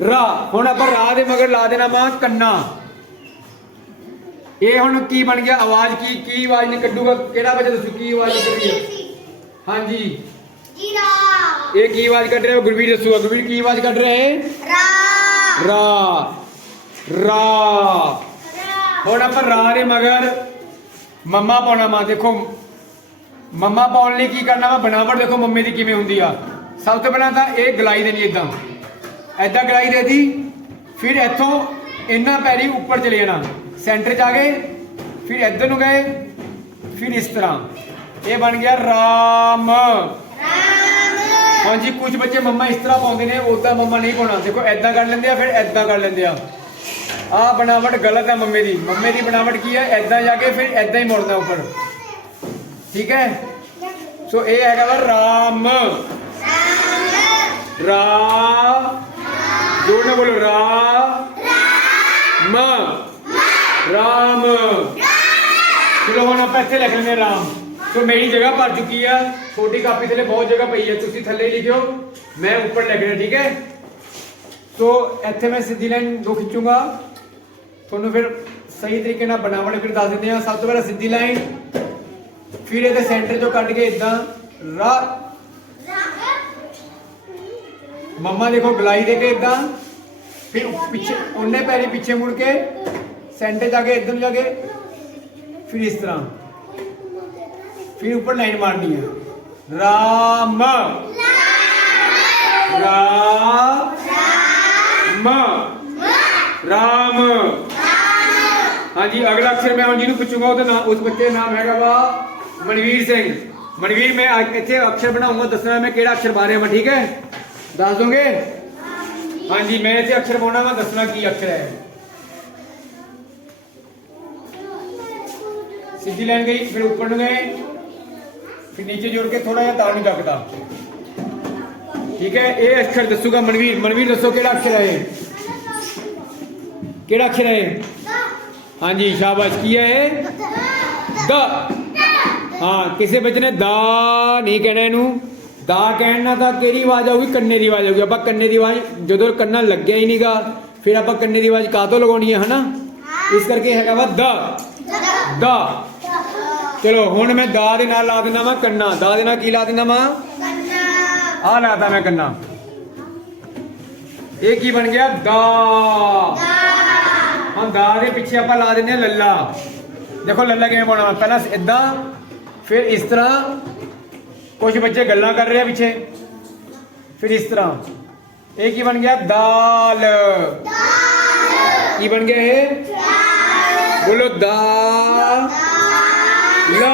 ਰਾ। ਹੁਣ ਆਪਾਂ ਰਾ ਦੇ ਮਗਰ ਲਾ ਦੇਣਾ ਵਾ ਕੰਨਾ। ਇਹ ਹੁਣ ਕੀ ਬਣ ਗਿਆ? ਆਵਾਜ਼ ਕੀ ਕੀ ਆਵਾਜ਼ ਨੇ ਕੱਢੂਗਾ? ਕਿਹੜਾ ਬੱਚਾ ਦੱਸੋ? ਕੀ ਆਵਾਜ਼ ਕੱਢ ਰਹੀ ਹੈ? ਹਾਂਜੀ। ਜੀਰਾ ਇਹ ਕੀ ਆਵਾਜ਼ ਕੱਢ ਰਿਹਾ? ਗੁਰਵੀਰ ਦੱਸੂਗਾ। ਗੁਰਵੀਰ ਕੀ ਆਵਾਜ਼ ਕੱਢ ਰਿਹਾ ਹੈ ਰਾ। ਰਾ। ਰਾ। ਹੁਣ ਆਪਾਂ ਰਾ ਦੇ ਮਗਰ ਮੰਮਾ ਪਾਉਣਾ ਮਾ ਦੇਖੋ ਮੰਮਾ ਪਾਉਣ ਲਈ ਕੀ ਕਰਨਾ ਵਾ? ਬਣਾਵਟ ਦੇਖੋ ਮੰਮੇ ਦੀ ਕਿਵੇਂ ਹੁੰਦੀ ਆ। ਸਭ ਤੋਂ ਪਹਿਲਾਂ ਤਾਂ ਇਹ ਗਲਾਈ ਦੇਣੀ ਇਦਾਂ ਐਦਾਂ ਗਲਾਈ ਦੇਦੀ ਫਿਰ ਇੱਥੋਂ ਇੰਨਾ ਪੈਰੀ ਉੱਪਰ ਚਲੇ ਜਾਣਾ। ਸੈਂਟਰ 'ਚ ਆ ਗਏ ਫਿਰ ਇੱਧਰ ਨੂੰ ਗਏ ਫਿਰ ਇਸ ਤਰ੍ਹਾਂ। ਇਹ ਬਣ ਗਿਆ ਰਾਮ। ਹਾਂਜੀ ਕੁਝ ਬੱਚੇ ਮੰਮਾ ਇਸ ਤਰ੍ਹਾਂ ਪਾਉਂਦੇ ਨੇ ਉਦਾਂ ਮੰਮਾ ਨਹੀਂ ਪਾਉਣਾ। ਦੇਖੋ ਐਦਾਂ ਕਰ ਲੈਂਦੇ ਆ ਫਿਰ ਐਦਾਂ ਕਰ ਲੈਂਦੇ ਆ। ਆਹ ਬਣਾਵਟ ਗਲਤ ਹੈ ਮੰਮੇ ਦੀ। ਮੰਮੇ ਦੀ ਬਣਾਵਟ ਕੀ ਹੈ ਐਦਾਂ ਜਾ ਕੇ ਫਿਰ ਐਦਾਂ ਹੀ ਮੁੜਦਾ ਉੱਪਰ। ਠੀਕ ਹੈ? ਸੋ ਇਹ ਹੈਗਾ ਵਾ ਰਾਮ। ਰਾ ਜੋੜ ਨਾਲ ਬੋਲੋ। ਰਾ ਮ ਰਾਮ। ਚਲੋ ਹੁਣ ਆਪਾਂ ਇੱਥੇ ਲਿਖ ਲੈਂਦੇ ਰਾਮ। ਸੋ ਮੇਰੀ ਜਗ੍ਹਾ ਭਰ ਚੁੱਕੀ ਆ। ਛੋਟੀ ਕਾਪੀ ਥੱਲੇ ਬਹੁਤ ਜਗ੍ਹਾ ਪਈ ਹੈ ਤੁਸੀਂ ਥੱਲੇ ਲਿਖਿਓ। ਮੈਂ ਉੱਪਰ ਲਿਖਣਾ ਠੀਕ ਹੈ? ਸੋ ਇੱਥੇ ਮੈਂ ਸਿੱਧੀ ਲਾਈਨ ਦੋ ਖਿੱਚੂੰਗਾ। ਤੁਹਾਨੂੰ ਫਿਰ ਸਹੀ ਤਰੀਕੇ ਨਾਲ ਬਣਾਵਟ ਫਿਰ ਦੱਸ ਦਿੰਦੇ ਆ ਸਭ ਤੋਂ ਪਹਿਲਾਂ ਸਿੱਧੀ ਲਾਈਨ। ਫਿਰ ਇਹਦੇ ਸੈਂਟਰ ਚੋਂ ਕੱਢ ਕੇ ਇਦਾਂ ਰਾ। ਮੰਮਾ ਦੇਖੋ, ਗਲਾਈ ਦੇ ਕੇ ਇਦਾਂ ਫਿਰ ਪਿੱਛੇ ਉਹਨੇ ਪੈਰੀ ਪਿੱਛੇ ਮੁੜ ਕੇ ਸੈਂਟਰ ਜਾ ਕੇ ਇਧਰ ਨੂੰ ਜਾ ਕੇ ਫਿਰ ਇਸ ਤਰ੍ਹਾਂ। ਫਿਰ ਉੱਪਰ ਲਾਈਨ ਮਾਰਨੀ ਹੈ ਰਾਮ। ਰਾਮ। ਰਾਮ। ਹਾਂਜੀ ਅਗਲਾ ਅਕਸ਼ਰ ਮੈਂ ਹੁਣ ਜਿਹਨੂੰ ਪੁੱਛੂੰਗਾ ਉਹਦਾ ਨਾਮ ਉਸ ਬੱਚੇ ਦਾ ਨਾਮ ਹੈਗਾ ਵਾ ਮਨਵੀਰ ਸਿੰਘ ਮਨਵੀਰ ਮੈਂ ਅੱਜ ਇੱਥੇ ਅਕਸ਼ਰ ਬਣਾਉਂਗਾ ਦੱਸਣਾ ਮੈਂ ਕਿਹੜਾ ਅਕਸ਼ਰ ਪਾ ਰਿਹਾ ਮੈਂ ਠੀਕ ਹੈ ਦੱਸ ਦੋਗੇ ਹਾਂਜੀ ਮੈਂ ਇੱਥੇ ਅਕਸ਼ਰ ਪਾਉਣਾ ਵਾ ਦੱਸਣਾ ਕੀ ਅਕਸ਼ਰ ਹੈ ਸਿੱਧੀ ਲਾਈਨ ਗਈ ਫਿਰ ਉੱਪਰ ਨੂੰ ਗਏ ਫਿਰ ਨੀਚੇ ਜੋੜ ਕੇ ਥੋੜਾ ਜਿਹਾ ਤਾਂ ਨੂੰ ਚੱਕਦਾ ਠੀਕ ਹੈ ਇਹ ਅਕਸ਼ਰ ਦੱਸੂਗਾ ਮਨਵੀਰ ਮਨਵੀਰ ਦੱਸੋ ਕਿਹੜਾ ਅਕਸ਼ਰ ਹੈ ਇਹ ਕਿਹੜਾ ਅਕਸ਼ਰ ਹੈ ਇਹ? ਹਾਂਜੀ ਸ਼ਾਬਾਸ਼ ਕੀ ਹੈ ਇਹ? ਦ। ਹਾਂ ਕਿਸੇ ਬੱਚੇ ਨੇ ਦਾ ਨਹੀਂ ਕਹਿਣਾ ਇਹਨੂੰ। ਦਾ ਕਹਿਣ ਤਾਂ ਕਿਹੜੀ ਆਵਾਜ਼ ਆਊਗੀ ਕੰਨੇ ਦੀ ਆਵਾਜ਼ ਆਊਗੀ। ਆਪਾਂ ਕੰਨੇ ਦੀ ਆਵਾਜ਼ ਜਦੋਂ ਕੰਨਾ ਲੱਗਿਆ ਹੀ ਨਹੀਂਗਾ ਫਿਰ ਆਪਾਂ ਕੰਨੇ ਦੀ ਆਵਾਜ਼ ਕਾਹਤੋਂ ਲਗਾਉਣੀ ਹੈ ਹਨਾ? ਇਸ ਕਰਕੇ ਹੈਗਾ ਵਾ ਦ। ਦਾ। ਚਲੋ ਹੁਣ ਮੈਂ ਦਾ ਦੇ ਨਾਲ ਲਾ ਦਿੰਦਾ ਵਾ ਕੰਨਾ। ਦਾ ਦੇ ਨਾਲ ਕੀ ਲਾ ਦਿੰਦਾ ਵਾ? ਆ ਲਾਤਾ ਮੈਂ ਕੰਨਾ। ਇਹ ਕੀ ਬਣ ਗਿਆ? ਦਾ। ਹਾਂ ਦਾ ਦੇ ਪਿੱਛੇ ਆਪਾਂ ਲਾ ਦਿੰਦੇ ਹਾਂ ਲੱਲਾ। ਦੇਖੋ ਲੱਲਾ ਕਿਵੇਂ ਪਾਉਣਾ ਪਹਿਲਾਂ ਇਦਾਂ ਫਿਰ ਇਸ ਤਰ੍ਹਾਂ ਕੁਝ ਬੱਚੇ ਗੱਲਾਂ ਕਰ ਰਹੇ ਆ ਪਿੱਛੇ। ਫਿਰ ਇਸ ਤਰ੍ਹਾਂ। ਇਹ ਕੀ ਬਣ ਗਿਆ? ਦਾਲ। ਕੀ ਬਣ ਗਿਆ ਇਹ? ਬੋਲੋ ਦਾ ਲ।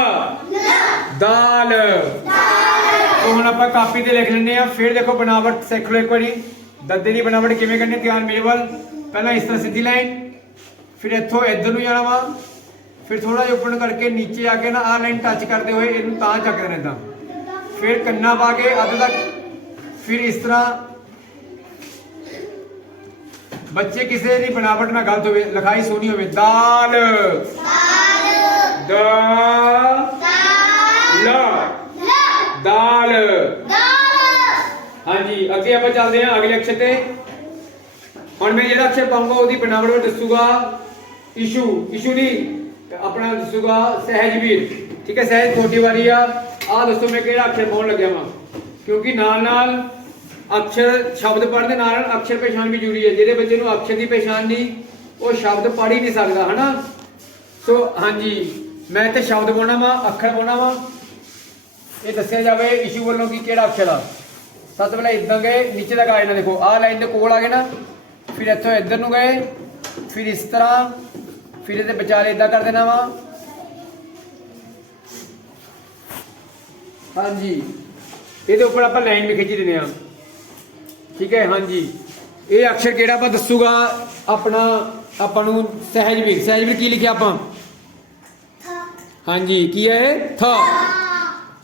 ਦਾਲ। तो ਹੁਣ ਆਪਾਂ ਕਾਪੀ ਤੇ ਲਿਖ ਲੈਂਦੇ ਆ ਫਿਰ ਦੇਖੋ ਬਣਾਵਟ ਸਿੱਖ ਲਓ ਇੱਕ ਵਾਰੀ। ਦੱਦੇ ਦੀ ਬਣਾਵਟ ਕਿਵੇਂ ਕਰਨੀ ਧਿਆਨ ਮੇਰੇ ਵੱਲ। ਪਹਿਲਾਂ ਇਸ ਤਰ੍ਹਾਂ ਸਿੱਧੀ ਲਾਈਨ। ਫਿਰ ਇੱਥੋਂ ਇੱਧਰ ਨੂੰ ਜਾਣਾ ਵਾ। ਫਿਰ ਥੋੜਾ ਜਿਹਾ ਉੱਪਰ ਕਰਕੇ ਨੀਚੇ ਆ ਕੇ ਨਾ ਆਹ ਲਾਈਨ ਟੱਚ ਕਰਦੇ ਹੋਏ ਇਹਨੂੰ ਤਾਂ ਚੱਕ ਦੇਣਾ ਇਦਾਂ। ਫਿਰ ਕੰਨਾ ਪਾ ਕੇ ਅੱਧ ਤੱਕ। ਫਿਰ ਇਸ ਤਰ੍ਹਾਂ ਬੱਚੇ ਕਿਸੇ ਦੀ ਬਣਾਵਟ ਨਾ ਗਲਤ ਹੋਵੇ, ਲਿਖਾਈ ਸੋਹਣੀ ਹੋਵੇ। ਦਾਲ। ਦਾ ਲ। ਦਾਲ। ਹਾਂਜੀ, ਅੱਗੇ ਆਪਾਂ ਚੱਲਦੇ ਹਾਂ ਅਗਲੇ ਅਕਸ਼ਰ ਤੇ। ਹੁਣ ਮੈਂ ਜਿਹੜਾ ਅਕਸ਼ਰ ਪਾਉਂਗਾ ਉਹਦੀ ਬਣਾਵਟ ਵਿੱਚ ਦੱਸੂਗਾ। ਇਸ਼ੂ ਇਸ਼ੂ ਨਹੀਂ, ਆਪਣਾ ਦੱਸੂਗਾ ਸਹਿਜਵੀਰ ਠੀਕ ਹੈ, ਸਹਿਜ ਛੋਟੀ ਵਾਰੀ ਆ। ਆਹ ਦੱਸੋ ਮੈਂ ਕਿਹੜਾ ਅਕਸ਼ਰ ਪਾਉਣ ਲੱਗਿਆ ਵਾਂ? ਕਿਉਂਕਿ ਨਾਲ ਨਾਲ ਅਕਸ਼ਰ ਸ਼ਬਦ ਪੜ੍ਹਨ ਦੇ ਨਾਲ ਨਾਲ ਅਕਸ਼ਰ ਪਛਾਣ ਵੀ ਜ਼ਰੂਰੀ ਹੈ। ਜਿਹੜੇ ਬੱਚੇ ਨੂੰ ਅਕਸ਼ਰ ਦੀ ਪਛਾਣ ਨਹੀਂ, ਉਹ ਸ਼ਬਦ ਪੜ੍ਹ ਹੀ ਨਹੀਂ ਸਕਦਾ, ਹਨਾ? ਸੋ, ਹਾਂਜੀ, ਮੈਂ ਇੱਥੇ ਸ਼ਬਦ ਪਾਉਣਾ ਵਾ, ਅੱਖਰ ਪਾਉਣਾ ਵਾਂ। ਇਹ ਦੱਸਿਆ ਜਾਵੇ, ਇਸ਼ੂ ਵੱਲੋਂ ਕਿ ਕਿਹੜਾ ਅਕਸ਼ਰ ਆ? ਸਭ ਤੋਂ ਪਹਿਲਾਂ ਇਦਾਂ ਗਏ, ਨੀਚੇ ਤੱਕ ਆਏ ਨਾ ਦੇਖੋ। ਆਹ ਲਾਈਨ ਦੇ ਕੋਲ ਆ ਗਏ ਨਾ, ਫਿਰ ਇੱਥੋਂ ਇੱਧਰ ਨੂੰ ਗਏ, ਫਿਰ ਇਸ ਤਰ੍ਹਾਂ ਫਿਰ ਇਹਦੇ ਵਿਚਾਲੇ ਇਦਾਂ ਕਰ ਦੇਣਾ ਵਾ। ਹਾਂਜੀ। ਇਹਦੇ ਉੱਪਰ ਆਪਾਂ ਲਾਈਨ ਵੀ ਖਿੱਚ ਦਿੰਦੇ ਆ ਠੀਕ ਹੈ ਹਾਂਜੀ। ਇਹ ਅਕਸ਼ਰ ਕਿਹੜਾ ਆਪਾਂ ਦੱਸੂਗਾ? ਆਪਣਾ ਆਪਾਂ ਨੂੰ ਸਹਿਜਵੀਰ ਸਹਿਜਵੀਰ ਕੀ ਲਿਖਿਆ ਆਪਾਂ? ਹਾਂਜੀ ਕੀ ਹੈ ਇਹ? ਥ।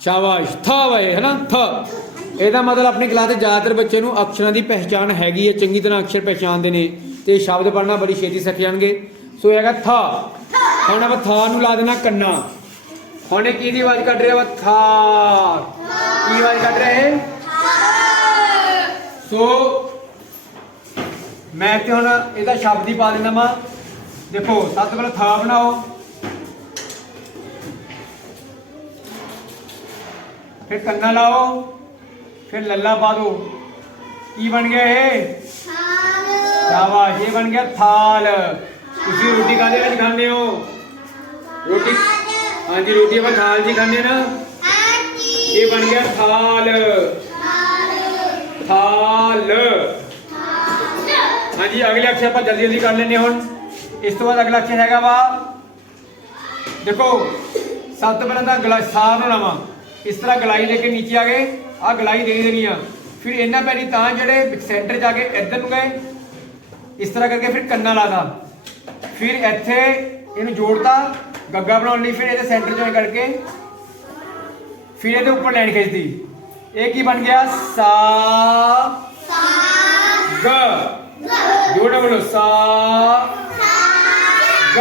ਸ਼ਾਬਾਸ਼। ਥ ਵੇ ਹੈ ਨਾ ਥ। ਇਹਦਾ ਮਤਲਬ ਆਪਣੀ ਕਲਾਸ ਦੇ ਜ਼ਿਆਦਾਤਰ ਬੱਚੇ ਨੂੰ ਅਕਸ਼ਰਾਂ ਦੀ ਪਹਿਚਾਣ ਹੈਗੀ ਹੈ। ਚੰਗੀ ਤਰ੍ਹਾਂ ਅਕਸ਼ਰ ਪਹਿਚਾਣਦੇ ਨੇ ਤੇ ਸ਼ਬਦ ਪੜ੍ਹਨਾ ਬੜੀ ਛੇਤੀ ਸਿੱਖ ਜਾਣਗੇ। ਸੋ ਹੈਗਾ ਥਾ। ਹੁਣ ਆਪਾਂ ਥ ਨੂੰ ਲਾ ਦੇਣਾ ਕੰਨਾ। ਹੁਣ ਇਹ ਕੀ ਆਵਾਜ਼ ਕੱਢ ਰਿਹਾ ਵਾ? ਥਾ। ਕੀ ਆਵਾਜ਼ ਕੱਢ ਰਿਹਾ ਹੈ ਸੋ ਮੈਂ ਤੇ ਹੁਣ ਇਹਦਾ ਸ਼ਬਦ ਹੀ ਪਾ ਦਿੰਦਾ ਵਾ। ਦੇਖੋ, ਸਭ ਤੋਂ ਪਹਿਲਾਂ ਥਾ ਬਣਾਓ। ਫਿਰ ਕੰਨਾ ਲਾਓ। ਫਿਰ ਲੱਲਾ ਪਾ ਦੋ। ਕੀ ਬਣ ਗਿਆ ਇਹ? ਥਾਲ ਸ਼ਾਬਾਸ਼। ਇਹ ਬਣ ਗਿਆ ਥਾਲ। ਤੁਸੀਂ ਰੋਟੀ ਕਾਹਦੇ ਵਿੱਚ ਖਾਂਦੇ ਹੋ? ਰੋਟੀ ਹਾਂਜੀ ਰੋਟੀ ਆਪਾਂ ਥਾਲ ਹੀ ਖਾਂਦੇ ਨਾ। ਇਹ ਬਣ ਗਿਆ ਥਾਲ ਥਾਲ ਹਾਂਜੀ ਅਗਲੇ ਅਕਸ਼ਰ ਆਪਾਂ ਜਲਦੀ ਜਲਦੀ ਕਰ ਹਾਂ ਹੁਣ। ਇਸ ਤੋਂ ਬਾਅਦ ਅਗਲਾ ਅਕਸ਼ਰ ਹੈਗਾ ਵਾ। ਦੇਖੋ ਸਭ ਤੋਂ ਪਹਿਲਾਂ ਤਾਂ ਗਲਾ ਸਾਹ ਬਣਾਉਣਾ ਵਾ। ਇਸ ਤਰ੍ਹਾਂ ਗਲਾਈ ਲੈ ਕੇ ਨੀਚੇ ਆ ਗਏ ਆ ਗਲਾਈ ਦੇ ਦੇਣੀ ਆ। ਫਿਰ ਇਹਨਾਂ ਪੈਰੀ ਤਾਂ ਜਿਹੜੇ ਸੈਂਟਰ 'ਚ ਆ ਕੇ ਇੱਧਰ ਨੂੰ ਗਏ। ਇਸ ਤਰ੍ਹਾਂ ਕਰਕੇ ਫਿਰ ਕੰਨਾ ਲਾਦਾ ਫਿਰ ਇੱਥੇ ਇਹਨੂੰ ਜੋੜਤਾ ਗੱਗਾ ਬਣਾਉਣ ਲਈ ਫਿਰ ਇਹਦੇ ਸੈਂਟਰ ਇਹ ਕਰਕੇ। ਫਿਰ ਇਹਦੇ ਉੱਪਰ ਲਾਈਨ ਖਿੱਚਦੀ ਇਹ ਕੀ ਬਣ ਗਿਆ? ਸਾ ਗ। ਜੋੜਾ ਬੋਲੋ ਸਾ ਗ।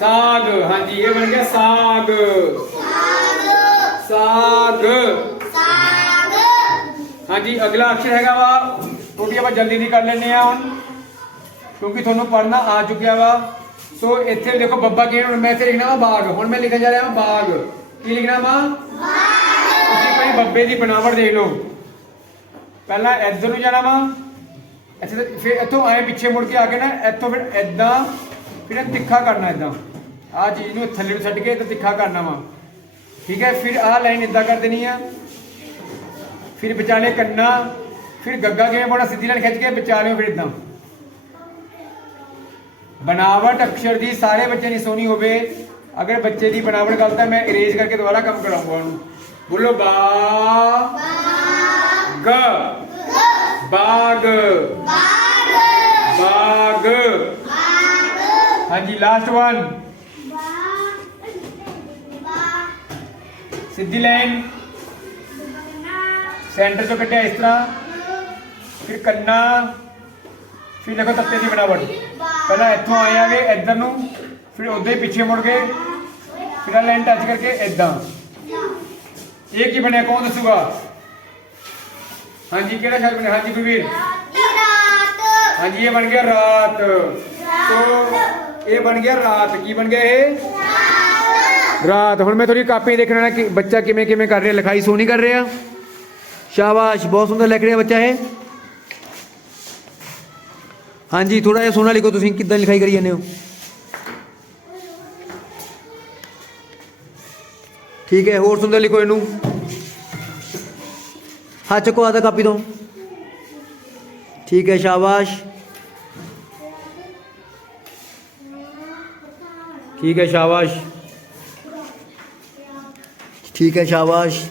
ਸਾਗ। ਹਾਂਜੀ ਇਹ ਬਣ ਗਿਆ ਸਾਗ। ਸਾਗ। ਹਾਂਜੀ ਅਗਲਾ ਅਕਸ਼ਰ ਹੈਗਾ ਵਾ। ਉਹਦੀ ਆਪਾਂ ਜਲਦੀ ਦੀ ਕਰ ਲੈਂਦੇ ਆ ਹੁਣ ਕਿਉਂਕਿ ਤੁਹਾਨੂੰ ਪੜ੍ਹਨਾ ਆ ਚੁੱਕਿਆ ਵਾ। ਸੋ ਇੱਥੇ ਦੇਖੋ ਬੱਬਾ ਕੀ ਹੁਣ ਮੈਂ ਇੱਥੇ ਲਿਖਣਾ ਵਾ ਬਾਗ। ਹੁਣ ਮੈਂ ਲਿਖਣ ਜਾ ਰਿਹਾ ਹਾਂ ਬਾਗ। ਕੀ ਲਿਖਣਾ ਵਾ? ਤੁਸੀਂ ਭਾਈ ਬੱਬੇ ਦੀ ਬਣਾਵਟ ਦੇਖ ਲਓ। ਪਹਿਲਾਂ ਇੱਧਰ ਨੂੰ ਜਾਣਾ ਵਾ। ਇੱਥੇ ਫਿਰ ਇੱਥੋਂ ਆਏ ਪਿੱਛੇ ਮੁੜ ਕੇ ਆ ਕੇ ਨਾ, ਇੱਥੋਂ ਫਿਰ ਐਦਾਂ ਫਿਰ ਤਿੱਖਾ ਕਰਨਾ ਐਦਾਂ ਆਹ ਚੀਜ਼ ਨੂੰ ਥੱਲੇ ਨੂੰ ਛੱਡ ਕੇ ਤੇ ਤਿੱਖਾ ਕਰਨਾ ਵਾ। ਠੀਕ ਹੈ, ਫਿਰ ਆਹ ਲਾਈਨ ਇਦਾਂ ਕਰ ਦੇਣੀ ਆ। ਫਿਰ ਵਿਚਾਲੇ ਕੰਨਾ, ਫਿਰ ਗੱਗਾ ਕਿਵੇਂ ਪਾਉਣਾ, ਸਿੱਧੀ ਲਾਈਨ ਖਿੱਚ ਕੇ ਵਿਚਾਲੇ ਫਿਰ ਇਦਾਂ ਬਣਾਵਟ ਅਕਸ਼ਰ ਦੀ ਸਾਰੇ ਬੱਚੇ ਦੀ ਸੋਹਣੀ ਹੋਵੇ। ਅਗਰ ਬੱਚੇ ਦੀ ਬਣਾਵਟ ਗਲਤ ਹੈ, ਮੈਂ ਇਰੇਜ਼ ਕਰਕੇ ਦੁਬਾਰਾ ਕੰਮ ਕਰਾਉਂਗਾ ਉਹਨੂੰ। ਬੋਲੋ ਬਾ ਗ। ਬਾਗ। ਬਾਗ। ਹਾਂਜੀ ਲਾਸਟ ਵਨ ਸਿੱਧੀ ਲਾਈਨ। ਸੈਂਟਰ ਤੋਂ ਕੱਟਿਆ ਇਸ ਤਰ੍ਹਾਂ। ਫਿਰ ਕੰਨਾ। ਫਿਰ ਦੇਖੋ ਤੱਤੇ ਦੀ ਬਣਾਵਟ। ਪਹਿਲਾਂ ਇੱਥੋਂ ਆਏ ਆਗੇ ਇੱਧਰ ਨੂੰ ਫਿਰ ਉਧਰ ਹੀ ਪਿੱਛੇ ਮੁੜ ਗਏ ਫਿਰ ਲਾਈਨ ਟੱਚ ਕਰਕੇ ਇਦਾਂ ਇਹ ਕੀ ਬਣਿਆ ਕੌਣ ਦੱਸੂਗਾ? ਹਾਂਜੀ ਕਿਹੜਾ ਸ਼ਬਦ ਬਣਿਆ? ਹਾਂਜੀ ਗੁਰਵੀਰ। ਹਾਂਜੀ ਇਹ ਬਣ ਗਿਆ ਰਾਤ। ਸੋ ਇਹ ਬਣ ਗਿਆ ਰਾਤ। ਕੀ ਬਣ ਗਿਆ ਇਹ? ਰਾਤ। ਹੁਣ ਮੈਂ ਥੋੜੀ ਕਾਪੀ ਦੇਖਣਾ ਕਿ ਬੱਚਾ ਕਿਵੇਂ ਕਿਵੇਂ ਕਰ ਰਿਹਾ ਲਿਖਾਈ ਸੋਹਣੀ ਕਰ ਰਿਹਾ। ਸ਼ਾਬਾਸ਼ ਬਹੁਤ ਸੁੰਦਰ ਲਿਖ ਰਿਹਾ ਬੱਚਾ ਇਹ। ਹਾਂਜੀ ਥੋੜਾ ਜਿਹਾ ਸੋਹਣਾ ਲਿਖੋ, ਤੁਸੀਂ ਕਿੱਦਾਂ ਲਿਖਾਈ ਕਰੀ ਜਾਂਦੇ ਹੋ? ਠੀਕ ਹੈ, ਹੋਰ ਸੁੰਦਰ ਲਿਖੋ ਇਹਨੂੰ। ਹੱਥ ਚੱਕੋ ਆਦਾ ਕਾਪੀ ਤੋਂ। ਠੀਕ ਹੈ, ਸ਼ਾਬਾਸ਼। ਠੀਕ ਹੈ, ਸ਼ਾਬਾਸ਼। ਠੀਕ ਹੈ, ਸ਼ਾਬਾਸ਼।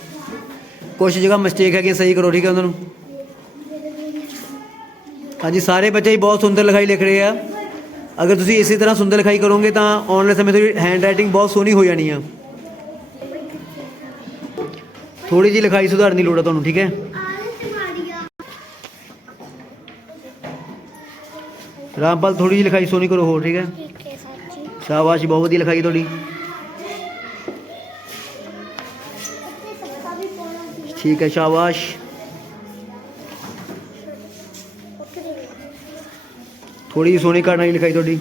ਕੁਛ ਜਗ੍ਹਾ ਮਿਸਟੇਕ ਹੈਗੀ ਸਹੀ ਕਰੋ, ਠੀਕ ਹੈ, ਉਹਨਾਂ ਨੂੰ। ਹਾਂਜੀ, ਸਾਰੇ ਬੱਚੇ ਹੀ ਬਹੁਤ ਸੁੰਦਰ ਲਿਖਾਈ ਲਿਖ ਰਹੇ ਆ। ਅਗਰ ਤੁਸੀਂ ਇਸੇ ਤਰ੍ਹਾਂ ਸੁੰਦਰ ਲਿਖਾਈ ਕਰੋਗੇ ਤਾਂ ਆਉਣ ਵਾਲੇ ਸਮੇਂ ਤੁਹਾਡੀ ਹੈਂਡ ਰਾਈਟਿੰਗ ਬਹੁਤ ਸੋਹਣੀ ਹੋ ਜਾਣੀ ਆ। ਥੋੜੀ ਜਿਹੀ ਲਿਖਾਈ ਸੁਧਾਰਨ ਦੀ ਲੋੜ ਆ ਤੁਹਾਨੂੰ, ਠੀਕ ਹੈ? ਰਾਮਪਾਲ ਥੋੜੀ ਜਿਹੀ ਲਿਖਾਈ ਸੋਹਣੀ ਕਰੋ ਹੋਰ, ਠੀਕ ਹੈ? ਠੀਕ ਸ਼ਾਬਾਸ਼, ਬਹੁਤ ਵਧੀਆ ਲਿਖਾਈ ਤੁਹਾਡੀ। ਠੀਕ ਹੈ, ਸ਼ਾਬਾਸ਼ ਉੱਥੇ ਦੇ ਥੋੜੀ ਸੋਹਣੀ ਕਰਨਾ ਦੀ ਲਿਖਾਈ ਤੁਹਾਡੀ।